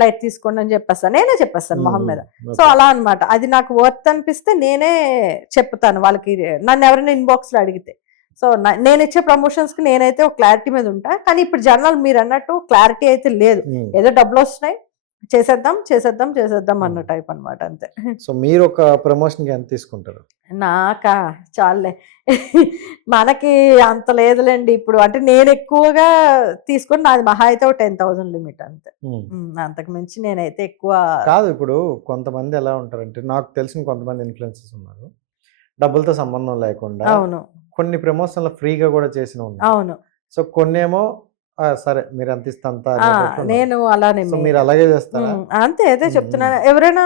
లైట్ తీసుకోండి అని చెప్పేస్తాను, నేనే చెప్పేస్తాను మొహం మీద. సో అలా అనమాట, అది నాకు వర్త్ అనిపిస్తే నేనే చెప్తాను వాళ్ళకి, నన్ను ఎవరైనా ఇన్బాక్స్ లో అడిగితే. సో నేను ఇచ్చే ప్రమోషన్స్ కి నేనైతే ఒక క్లారిటీ మీద ఉంటా. కానీ ఇప్పుడు జనాలు మీరు అన్నట్టు క్లారిటీ అయితే లేదు, ఏదో డబ్బులు వస్తున్నాయి చేసేద్దాం అన్న టైప్ అనమాట, అంతే. సో మీరు ఒక ప్రమోషన్ ఎంత తీసుకుంటారు? నాకా చాలే మనకి అంత లేదులేండి ఇప్పుడు. అంటే నేను ఎక్కువగా తీసుకుని నాది మహా అయితే ఒక 10,000 లిమిట్ అంతే, అంతకు మించి నేనైతే ఎక్కువ కాదు. ఇప్పుడు కొంతమంది ఎలా ఉంటారంటే, నాకు తెలిసిన కొంతమంది ఇన్ఫ్లుయెన్సర్స్ ఉన్నారు, డబ్బులతో సంబంధం లేకుండా కొన్ని ప్రమోషన్లు ఫ్రీగా కూడా చేసిన ఉన్నారు. సో కొన్నేమో సరే మీరు ఎంత ఇస్తే అంత, నేను అలానే మీరు అలాగే చేస్తారా? అంతే అదే చెప్తున్నాను. ఎవరైనా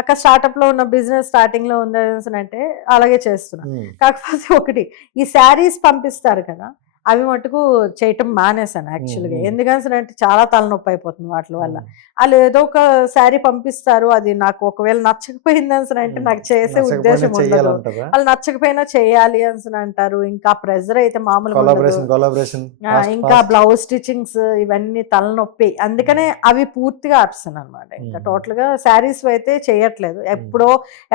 అక్కడ స్టార్ట్అప్ లో ఉన్న బిజినెస్ స్టార్టింగ్ లో ఉంది అంటే అలాగే చేస్తున్నా. కాకపోతే ఒకటి ఈ శారీస్ పంపిస్తారు కదా, అవి మటుకు చేయటం మానేసాను యాక్చువల్గా. ఎందుకంటే చాలా తలనొప్పి అయిపోతుంది వాటి వల్ల. వాళ్ళు ఏదో ఒక శారీ పంపిస్తారు, అది నాకు ఒకవేళ నచ్చకపోయింది అంటే నాకు చేసే ఉద్దేశం ఉండదు. వాళ్ళు నచ్చకపోయినా చేయాలి అని అంటారు. ఇంకా ప్రెజర్ అయితే మామూలుగా, ఇంకా బ్లౌజ్ స్టిచ్చింగ్స్ ఇవన్నీ తలనొప్పి. అందుకనే అవి పూర్తిగా ఆపేసాను అనమాట. ఇంకా టోటల్ గా శారీస్ అయితే చేయట్లేదు. ఎప్పుడో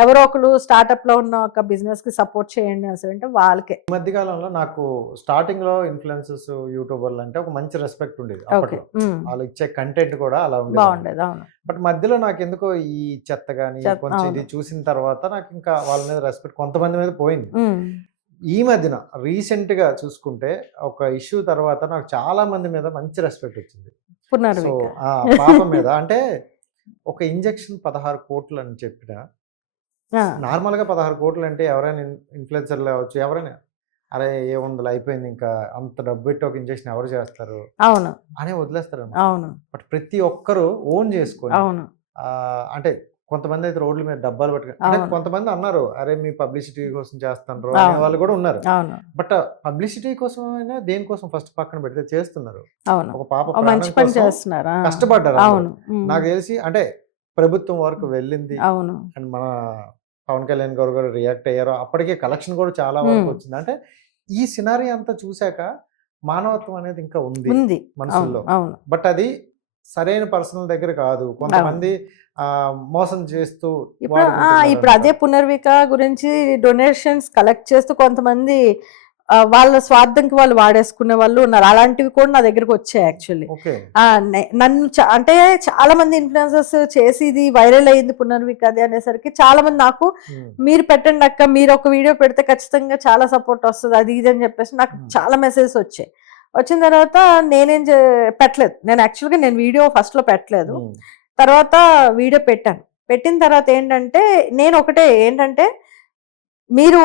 ఎవరో ఒకరు స్టార్ట్అప్ లో ఉన్న ఒక బిజినెస్ కి సపోర్ట్ చేయండి అంటే వాళ్ళకే. ఈ మధ్య కాలంలో నాకు స్టార్టింగ్ లో ఇన్ఫ్లుయెన్సర్స్ యూట్యూబర్లు అంటే ఒక మంచి రెస్పెక్ట్ ఉండేది. వాళ్ళు ఇచ్చే కంటెంట్ కూడా అలా ఉండేది. బట్ మధ్యలో నాకు ఎందుకో ఈ చెత్త గానీ కొంచెం ఇది చూసిన తర్వాత నాకు ఇంకా వాళ్ళ మీద రెస్పెక్ట్ కొంతమంది మీద పోయింది. ఈ మధ్యన రీసెంట్ గా చూసుకుంటే ఒక ఇష్యూ తర్వాత నాకు చాలా మంది మీద మంచి రెస్పెక్ట్ వచ్చింది. సో పాప మీద అంటే ఒక ఇంజెక్షన్ 16 కోట్లు అని చెప్పిన నార్మల్ గా 16 కోట్లు అంటే ఎవరైనా ఇన్ఫ్లుయెన్సర్లు అవ్వచ్చు, ఎవరైనా అరే ఏముంది అయిపోయింది ఇంకా అంత డబ్బు పెట్టి ఒక ఇంజెక్షన్ ఎవరు చేస్తారు అవును అనే వదిలేస్తారు. అవును బట్ ప్రతి ఒక్కరు ఓన్ చేసుకొని అవును అంటే కొంతమంది అయితే రోడ్ల మీద డబ్బాలు పట్టుకుని, అంటే అవును కొంతమంది అన్నారు అరే మీ పబ్లిసిటీ కోసం చేస్తాను అనే అవును వాళ్ళు కూడా ఉన్నారు. అవును బట్ పబ్లిసిటీ కోసం అయినా దేనికోసం ఫస్ట్ పక్కన పెడితే చేస్తున్నారు. అవును ఒక పాప ఓ మంచి ప్రాణం పని కోసం చేస్తున్నారా కష్టపడ్డారు అందరూ. అవును నాకు తెలిసి అంటే ప్రభుత్వం వరకు వెళ్ళింది అవును అండ్ మన పవన్ కళ్యాణ్ గారు కూడా రియాక్ట్ అయ్యారు. అప్పటికే కలెక్షన్ కూడా చాలా వరకు వచ్చింది. అంటే ఈ సినారీ అంతా చూశాక మానవత్వం అనేది ఇంకా ఉంది ఉంది మనుషుల్లో. అవును బట్ అది సరైన పర్సనల్ దగ్గర కాదు. కొంతమంది మోసం చేస్తూ ఇప్పుడు వాడుకుంటున్నారు ఇప్పుడు అదే అన్నమాట. పునర్విక గురించి డొనేషన్స్ కలెక్ట్ చేస్తూ కొంతమంది వాళ్ళ స్వార్థంకి వాళ్ళు వాడేసుకునే వాళ్ళు ఉన్నారు. అలాంటివి కూడా నా దగ్గరకు వచ్చాయి యాక్చువల్లీ. ఓకే. నన్ను అంటే చాలా మంది ఇన్ఫ్లుయెన్సర్స్ చేసి ఇది వైరల్ అయ్యింది పునర్విక అది అనేసరికి చాలా మంది నాకు మీరు పెట్టండి అక్క, మీరు ఒక వీడియో పెడితే ఖచ్చితంగా చాలా సపోర్ట్ వస్తుంది అది ఇది అని చెప్పేసి నాకు చాలా మెసేజెస్ వచ్చాయి. వచ్చిన తర్వాత నేనేం పెట్టలేదు. నేను యాక్చువల్గా నేను వీడియో ఫస్ట్ లో పెట్టలేదు, తర్వాత వీడియో పెట్టాను. పెట్టిన తర్వాత ఏంటంటే నేను ఒకటే ఏంటంటే మీరు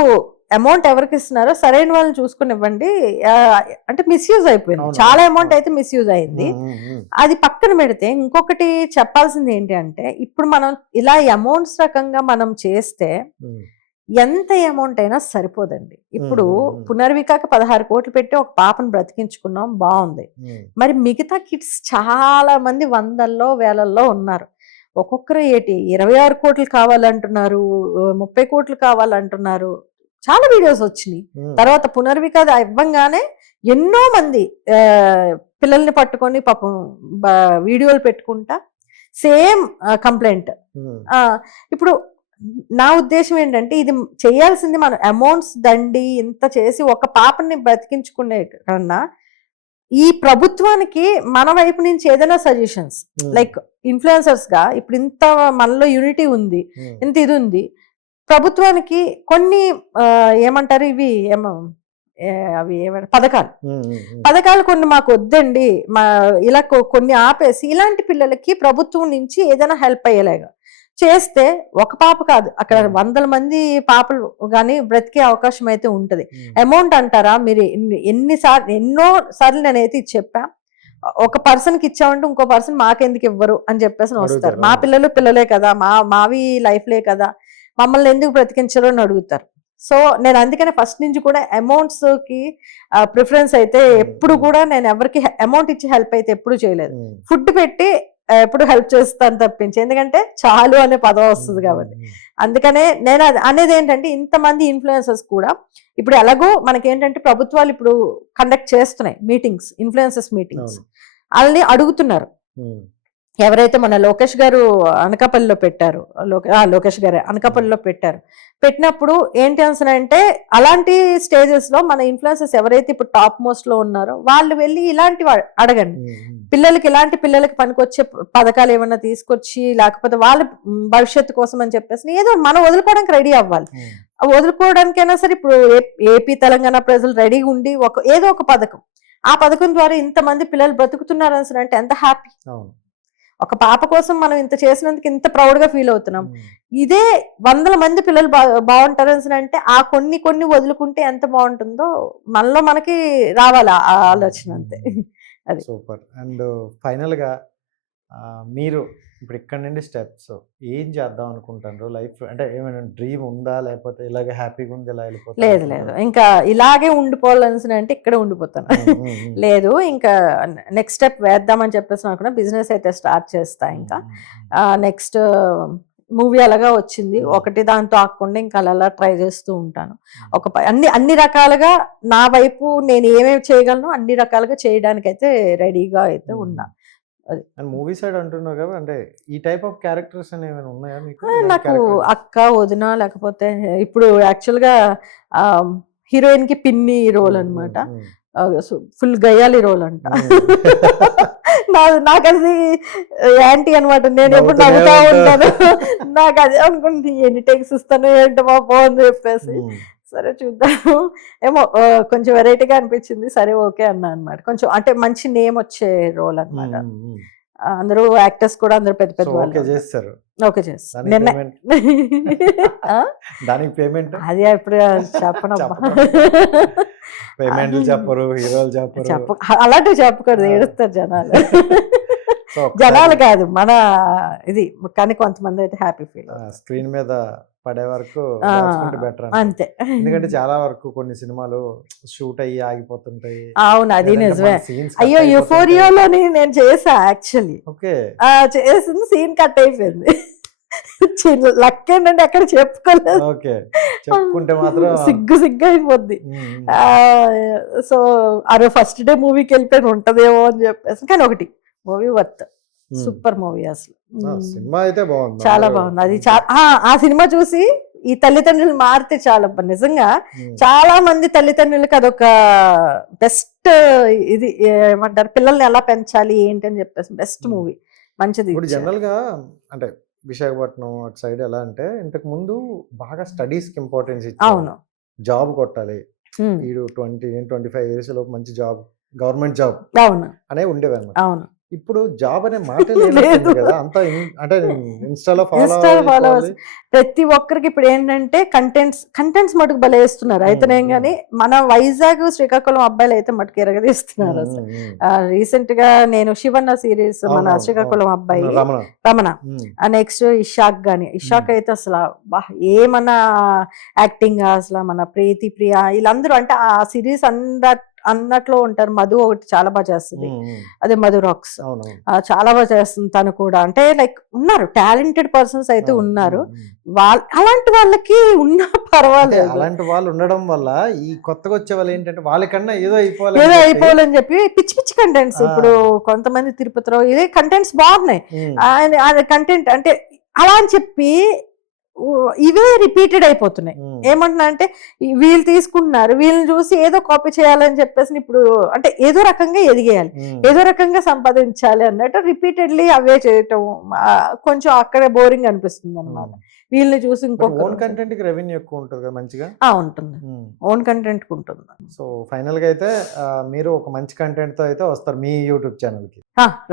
అమౌంట్ ఎవరికి ఇస్తున్నారో సరైన వాళ్ళని చూసుకుని ఇవ్వండి. అంటే మిస్యూజ్ అయిపోయింది, చాలా అమౌంట్ అయితే మిస్యూజ్ అయింది. అది పక్కన పెడితే ఇంకొకటి చెప్పాల్సింది ఏంటి అంటే ఇప్పుడు మనం ఇలా అమౌంట్స్ రకంగా మనం చేస్తే ఎంత అమౌంట్ అయినా సరిపోదండి. ఇప్పుడు పునర్వికాకి 16 కోట్లు పెట్టి ఒక పాపను బ్రతికించుకున్నాం, బాగుంది. మరి మిగతా కిడ్స్ చాలా మంది వందల్లో వేలల్లో ఉన్నారు. ఒక్కొక్కరు 26 కోట్లు కావాలంటున్నారు, 30 కోట్లు కావాలంటున్నారు. చాలా వీడియోస్ వచ్చినాయి. తర్వాత పునర్విక ఇవ్వంగానే ఎన్నో మంది పిల్లల్ని పట్టుకొని పాపం వీడియోలు పెట్టుకుంటా సేమ్ కంప్లైంట్. ఇప్పుడు నా ఉద్దేశం ఏంటంటే ఇది చేయాల్సింది మనం అమౌంట్స్ దండి ఇంత చేసి ఒక పాపని బ్రతికించుకునే కన్నా ఈ ప్రభుత్వానికి మన వైపు నుంచి ఏదైనా సజెషన్స్ లైక్ ఇన్ఫ్లుయెన్సర్స్ గా ఇప్పుడు ఇంత మనలో యూనిటీ ఉంది, ఇంత ఇది ఉంది, ప్రభుత్వానికి కొన్ని ఏమంటారు ఇవి అవి ఏమంటారు పథకాలు కొన్ని మాకు వద్దండి, ఇలా కొన్ని ఆపేసి ఇలాంటి పిల్లలకి ప్రభుత్వం నుంచి ఏదైనా హెల్ప్ అయ్యేలాగా చేస్తే ఒక పాప కాదు అక్కడ 100 మంది పాపలు కానీ బ్రతికే అవకాశం అయితే ఉంటది. అమౌంట్ అంటారా మీరు ఎన్నో సార్లు నేనైతే ఇది చెప్పా, ఒక పర్సన్కి ఇచ్చామంటే ఇంకో పర్సన్ మాకెందుకు ఇవ్వరు అని చెప్పేసి వస్తారు. మా పిల్లలే కదా, మావి లైఫ్లే కదా, మమ్మల్ని ఎందుకు బ్రతికించరు అని అడుగుతారు. సో నేను అందుకనే ఫస్ట్ నుంచి కూడా అమౌంట్స్ కి ప్రిఫరెన్స్ అయితే ఎప్పుడు కూడా నేను ఎవరికి అమౌంట్ ఇచ్చి హెల్ప్ అయితే ఎప్పుడు చేయలేదు. ఫుడ్ పెట్టి ఎప్పుడు హెల్ప్ చేస్తాను తప్పించి, ఎందుకంటే చాలు అనే పదం వస్తుంది కాబట్టి. అందుకనే నేను అనేది ఏంటంటే ఇంతమంది ఇన్ఫ్లుయెన్సర్స్ కూడా ఇప్పుడు ఎలాగో మనకేంటంటే ప్రభుత్వాలు ఇప్పుడు కండక్ట్ చేస్తున్నాయి మీటింగ్స్, ఇన్ఫ్లుయెన్సర్స్ మీటింగ్స్, వాళ్ళని అడుగుతున్నారు. ఎవరైతే మన లోకేష్ గారు అనకాపల్లిలో పెట్టారు, లోకేష్ గారే అనకాపల్లిలో పెట్టినప్పుడు ఏంటి అంటే అలాంటి స్టేజెస్ లో మన ఇన్ఫ్లుయెన్సర్స్ ఎవరైతే ఇప్పుడు టాప్ మోస్ట్ లో ఉన్నారో వాళ్ళు వెళ్ళి ఇలాంటివి అడగండి. పిల్లలకి పనికొచ్చే పథకాలు ఏమన్నా తీసుకొచ్చి, లేకపోతే వాళ్ళ భవిష్యత్తు కోసం అని చెప్పేసి ఏదో మనం వదులుకోవడానికి రెడీ అవ్వాలి. వదులుకోవడానికైనా సరే ఇప్పుడు ఏపీ తెలంగాణ ప్రజలు రెడీగా ఉండి ఏదో ఒక పథకం, ఆ పథకం ద్వారా ఇంతమంది పిల్లలు బ్రతుకుతున్నారు అంటే ఎంత హ్యాపీ. ఒక పాప కోసం మనం ఇంత చేసినందుకు ఇంత ప్రౌడ్ గా ఫీల్ అవుతున్నాం. ఇదే 100 మంది పిల్లలు బాగుంటారు అంటే ఆ కొన్ని వదులుకుంటే ఎంత బాగుంటుందో మనలో మనకి రావాలి ఆ ఆలోచన, అంతే. అది సూపర్. అండ్ ఫైనల్ గా మీరు ఇప్పుడు ఇక్కడ నుండి స్టెప్స్ ఏం చేద్దాం అనుకుంటారు లైఫ్, అంటే ఏమైనా డ్రీమ్ ఉందా, లేకపోతే ఇలాగే హ్యాపీగా ఉంది ఇలా వెళ్ళిపోతా? లేదు ఇంకా ఇలాగే ఉండిపోవాలని అంటే ఇక్కడే ఉండిపోతాను. లేదు ఇంకా నెక్స్ట్ స్టెప్ వేద్దామని చెప్పేసి అనుకున్నా, బిజినెస్ అయితే స్టార్ట్ చేస్తా. ఇంకా నెక్స్ట్ మూవీ అలాగా వచ్చింది ఒకటి, దాంతో ఆకుండా ఇంకా అలా ట్రై చేస్తూ ఉంటాను. అన్ని రకాలుగా నా వైపు నేను ఏమేమి చేయగలను అన్ని రకాలుగా చేయడానికి అయితే రెడీగా అయితే ఉన్నా. మూవీ సైడ్ అంటున్నారు కదా, అంటే ఈ టైప్ ఆఫ్ క్యారెక్టర్స్ ఏమైనా ఉన్నాయా మీకు? నాకు అక్క, వదిన, లేకపోతే ఇప్పుడు యాక్చువల్ గా హీరోయిన్ కి పిన్ని రోల్ అనమాట, ఫుల్ గయ్యాలి రోల్ అంట. నాకు అది యాంటీ అనమాట, నేను ఎప్పుడు నవ్వుతా ఉంటాను. నాకు అదే అనుకుంటుంది ఎన్ని టేక్స్ ఇస్తాను ఏంటో మా బాగుంది చెప్పేసి. సరే చూద్దాము, ఏమో కొంచెం వెరైటీగా అనిపించింది, సరే ఓకే అన్నా అనమాట. కొంచెం అంటే మంచి నేమ్ వచ్చే రోల్ అనమాట. అందరూ యాక్టర్స్ కూడా అందరూ పెద్ద పెద్ద ఓకే వాళ్ళు చేస్తారు. ఓకే చేస్తారు. దానికి నిన్న పేమెంట్ ఆ? దానికి పేమెంట్ అది ఇప్పుడు చెప్పనమ్మా. పేమెంట్లు చెప్పరు, హీరోలు చెప్పరు. అలాంటివి చెప్పకూడదు, ఏడుస్తారు జనాలు. సో జనాలు కాదు మన ఇది, కానీ కొంతమంది అయితే హ్యాపీ ఫీల్ స్క్రీన్ మీద పడే వరకు బెటర్ అంతే. ఎందుకంటే చాలా వరకు కొన్ని సినిమాలు షూట్ అయ్యి ఆగిపోతుంటాయి. అవును, అది లేదంటే నిజమే. మన scenes cut అయ్యో, అయిపోతుంటాయి. యుఫోరియాలోని నేను చేసా యాక్చువల్లీ. ఓకే చేసింది సీన్ కట్ అయిపోయింది. లక్ ఏంటంటే అక్కడ చెప్పుకోలేదు. ఓకే చెప్పుకుంటే మాత్రం సిగ్గు అయిపోద్ది. సో అరే ఫస్ట్ డే మూవీకి వెళ్ళిపోయి ఉంటదేమో అని చెప్పేసి, కానీ ఒకటి మూవీ వర్త్, సూపర్ మూవీ అసలు. సినిమా అయితే బాగుంది, చాలా బాగుంది. అది ఆ సినిమా చూసి ఈ తల్లిదండ్రులు మారితే చాలా నిజంగా చాలా మంది తల్లిదండ్రులకి అదొక బెస్ట్ ఇది ఏమంటారు, పిల్లల్ని ఎలా పెంచాలి ఏంటి అని చెప్పేసి బెస్ట్ మూవీ, మంచిది. ఇప్పుడు జనరల్ గా అంటే విశాఖపట్నం అటు సైడ్ ఎలా అంటే ఇంతకు ముందు బాగా స్టడీస్ కి ఇంపార్టెన్స్ ఇచ్చారు. అవును, జాబ్ కొట్టాలి, వీడు 25 years లోపు మంచి జాబ్, గవర్నమెంట్ జాబ్ అవును అనే ఉండేవి అన్నమాట. అవును. ఇప్పుడు జాబ్ అనే మాట లేదు కదా, అంతా అంటే ఇన్స్టాలో ఫాలో ప్రతి ఒక్కరికి ఇప్పుడు ఏంటంటే కంటెంట్స్ మటుకు భలే వేస్తున్నారు. అయితేనేం కానీ మన వైజాగ్ శ్రీకాకుళం అబ్బాయిలు అయితే మటుకు ఎరగదీస్తున్నారు అసలు. రీసెంట్ గా నేను శివన్న సిరీస్, మన శ్రీకాకుళం అబ్బాయి రమణ, నెక్స్ట్ ఇషాక్ గాని, ఇషాక్ అయితే అసలు ఏమన్నా యాక్టింగ్, అసలు మన ప్రీతి ప్రియ వీళ్ళందరూ అంటే ఆ సిరీస్ అన్నట్లో ఉంటారు. మధు ఒకటి చాలా బాగా చేస్తుంది, అదే మధు రాక్స్ చాలా బాగా చేస్తుంది తను కూడా. అంటే లైక్ ఉన్నారు టాలెంటెడ్ పర్సన్స్ అయితే ఉన్నారు. అలాంటి వాళ్ళకి ఉన్నా పర్వాలేదు. అలాంటి వాళ్ళు ఉండడం వల్ల ఈ కొత్తగా వచ్చే వాళ్ళు ఏంటంటే వాళ్ళకన్నా ఏదో అయిపోవాలని చెప్పి పిచ్చి పిచ్చి కంటెంట్స్. ఇప్పుడు కొంతమంది తిరుపతిలో ఇదే కంటెంట్స్ బాగున్నాయి, కంటెంట్ అంటే అలా అని చెప్పి ఇవే రిపీటెడ్ అయిపోతున్నాయి. ఏమంటున్నా అంటే వీళ్ళు తీసుకుంటున్నారు, వీళ్ళని చూసి ఏదో కాపీ చేయాలని చెప్పేసి ఇప్పుడు అంటే ఏదో రకంగా ఎదిగేయాలి, ఏదో రకంగా సంపాదించాలి అన్నట్టు రిపీటెడ్లీ అవే చేయటం కొంచెం అక్కడే బోరింగ్ అనిపిస్తుంది అన్నమాట. వీళ్ళని చూసి ఇంకొక ఓన్ కంటెంట్ కి రెవెన్యూ ఎక్కువ ఉంటుంది కదా, మంచిగా ఉంటుంది, ఓన్ కంటెంట్ కి ఉంటుంది. సో ఫైనల్ గా అయితే మీరు ఒక మంచి కంటెంట్ తో అయితే వస్తారు మీ యూట్యూబ్ ఛానల్ కి,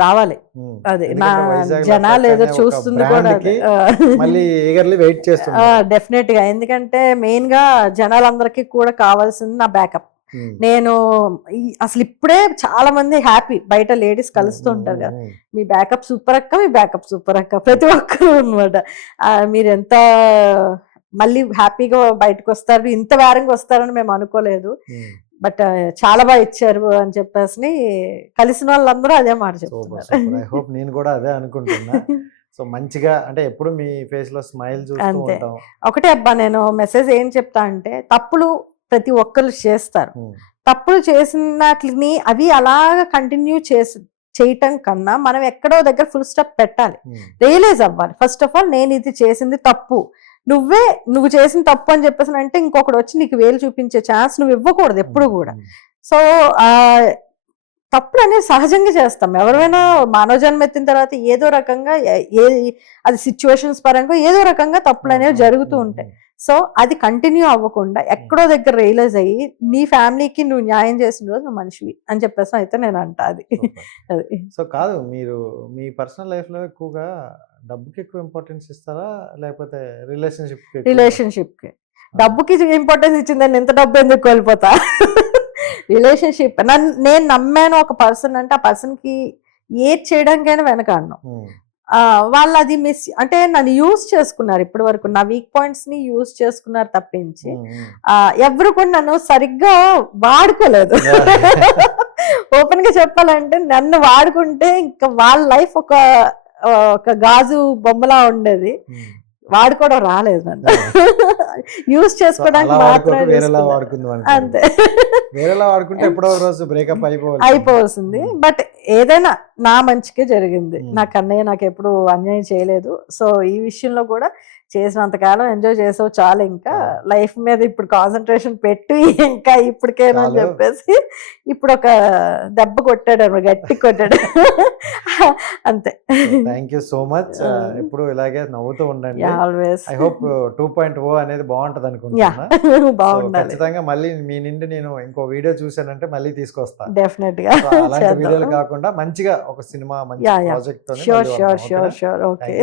రావాలి. అదే నా జనాలు ఏదో చూస్తుంది కూడా మళ్ళీ ఈగర్లీ వెయిట్ చేస్తున్నారు డెఫినెట్ గా. ఎందుకంటే మెయిన్ గా జనాలందరికీ కూడా కావాల్సింది నా బ్యాకప్. నేను అసలు ఇప్పుడే చాలా మంది హ్యాపీ, బయట లేడీస్ కలుస్తుంటారు కదా, మీ బ్యాకప్ సూపర్ అక్క, మీ బ్యాకప్ సూపర్ అక్క, ప్రతి ఒక్కరు అనమాట. మీరు ఎంత మళ్ళీ హ్యాపీగా బయటకు వస్తారు, ఇంత వేరంగా వస్తారని మేము అనుకోలేదు. బట్ చాలా బాగా ఇచ్చారు అని చెప్పేసి కలిసిన వాళ్ళందరూ అదే మాట చెప్తున్నారు. ఐ హోప్ నేను కూడా అదే అనుకుంటున్నా. సో మంచిగా అంటే ఎప్పుడు మీ ఫేస్ లో స్మైల్ చూస్తూ ఉంటాం. ఒకటే అబ్బా, నేను మెసేజ్ ఏం చెప్తా అంటే, తప్పులు ప్రతి ఒక్కరు చేస్తారు, తప్పులు చేసినట్లని అవి అలాగా కంటిన్యూ చేయటం కన్నా మనం ఎక్కడో దగ్గర ఫుల్ స్టాప్ పెట్టాలి, రియలైజ్ అవ్వాలి. ఫస్ట్ ఆఫ్ ఆల్ నేను ఇది చేసింది తప్పు, నువ్వు చేసిన తప్పు అని చెప్పేసి అంటే ఇంకొకటి వచ్చి నీకు వేలు చూపించే ఛాన్స్ నువ్వు ఇవ్వకూడదు ఎప్పుడు కూడా. సో తప్పులు అనేది సహజంగా చేస్తాం ఎవరైనా, మానవ జన్మ ఎత్తిన తర్వాత ఏదో రకంగా అది సిచ్యువేషన్స్ పరంగా ఏదో రకంగా తప్పులు అనేవి జరుగుతూ ఉంటాయి. సో అది కంటిన్యూ అవ్వకుండా ఎక్కడో దగ్గర రియలైజ్ అయ్యి నీ ఫ్యామిలీకి నువ్వు న్యాయం చేసిన రోజు నువ్వు మనిషివి అని చెప్పేసి అయితే నేను అంట. అది సో కాదు, మీరు మీ పర్సనల్ లైఫ్ లో ఎక్కువగా డబ్బుకి ఎక్కువ ఇంపార్టెన్స్ ఇస్తారా లేకపోతే రిలేషన్షిప్ కి? డబ్బుకి ఇంపార్టెన్స్ ఇచ్చిందని ఎంత డబ్బు ఎందుకు కోల్పోతా? రిలేషన్షిప్ నేను నమ్మాను ఒక పర్సన్ అంటే ఆ పర్సన్ కి ఏది చేయడానికైనా వెనకాడను. వాళ్ళు అది అంటే నన్ను యూజ్ చేసుకున్నారు, ఇప్పటి వరకు నా వీక్ పాయింట్స్ ని యూజ్ చేసుకున్నారు తప్పించి ఎవరు కూడా నన్ను సరిగ్గా వాడుకోలేదు. ఓపెన్ గా చెప్పాలంటే నన్ను వాడుకుంటే ఇంకా వాళ్ళ లైఫ్ ఒక గాజు బొమ్మలా ఉండేది, వాడుకోవడం రాలేదు నన్ను. యూజ్ చేసుకోవడానికి మాత్రం అంతే, అయిపోవలసింది. బట్ ఏదైనా నా మంచికే జరిగింది, నా కన్నయ్య నాకు ఎప్పుడు అన్యాయం చేయలేదు. సో ఈ విషయంలో కూడా చేసినంతకాలం ఎంజాయ్ చేసావు చాలు, ఇంకా లైఫ్ మీద ఇప్పుడు కాన్సన్ట్రేషన్ పెట్టి ఇంకా ఇప్పటికేనా అని చెప్పేసి ఇప్పుడు ఒక దెబ్బ కొట్టాడు అనమాట, గట్టి కొట్టాడు. అంతే. Thank you so much. ఎప్పుడు ఇలాగే నవ్వుతూ ఉండండి. ఆల్వేస్. ఐ హోప్ 2.0 అనేది బాగుంటది అనుకుంటున్నా. బాగుండాలి. ఖచ్చితంగా మళ్ళీ మీ నుండి నేను ఇంకో వీడియో చూసానంటే మళ్ళీ తీసుకొస్తా. డెఫినెట్ గా. అలాంటి వీడియోలు కాకుండా మంచిగా ఒక సినిమా మంచి ప్రాజెక్ట్ తో. Sure sure sure sure. Okay.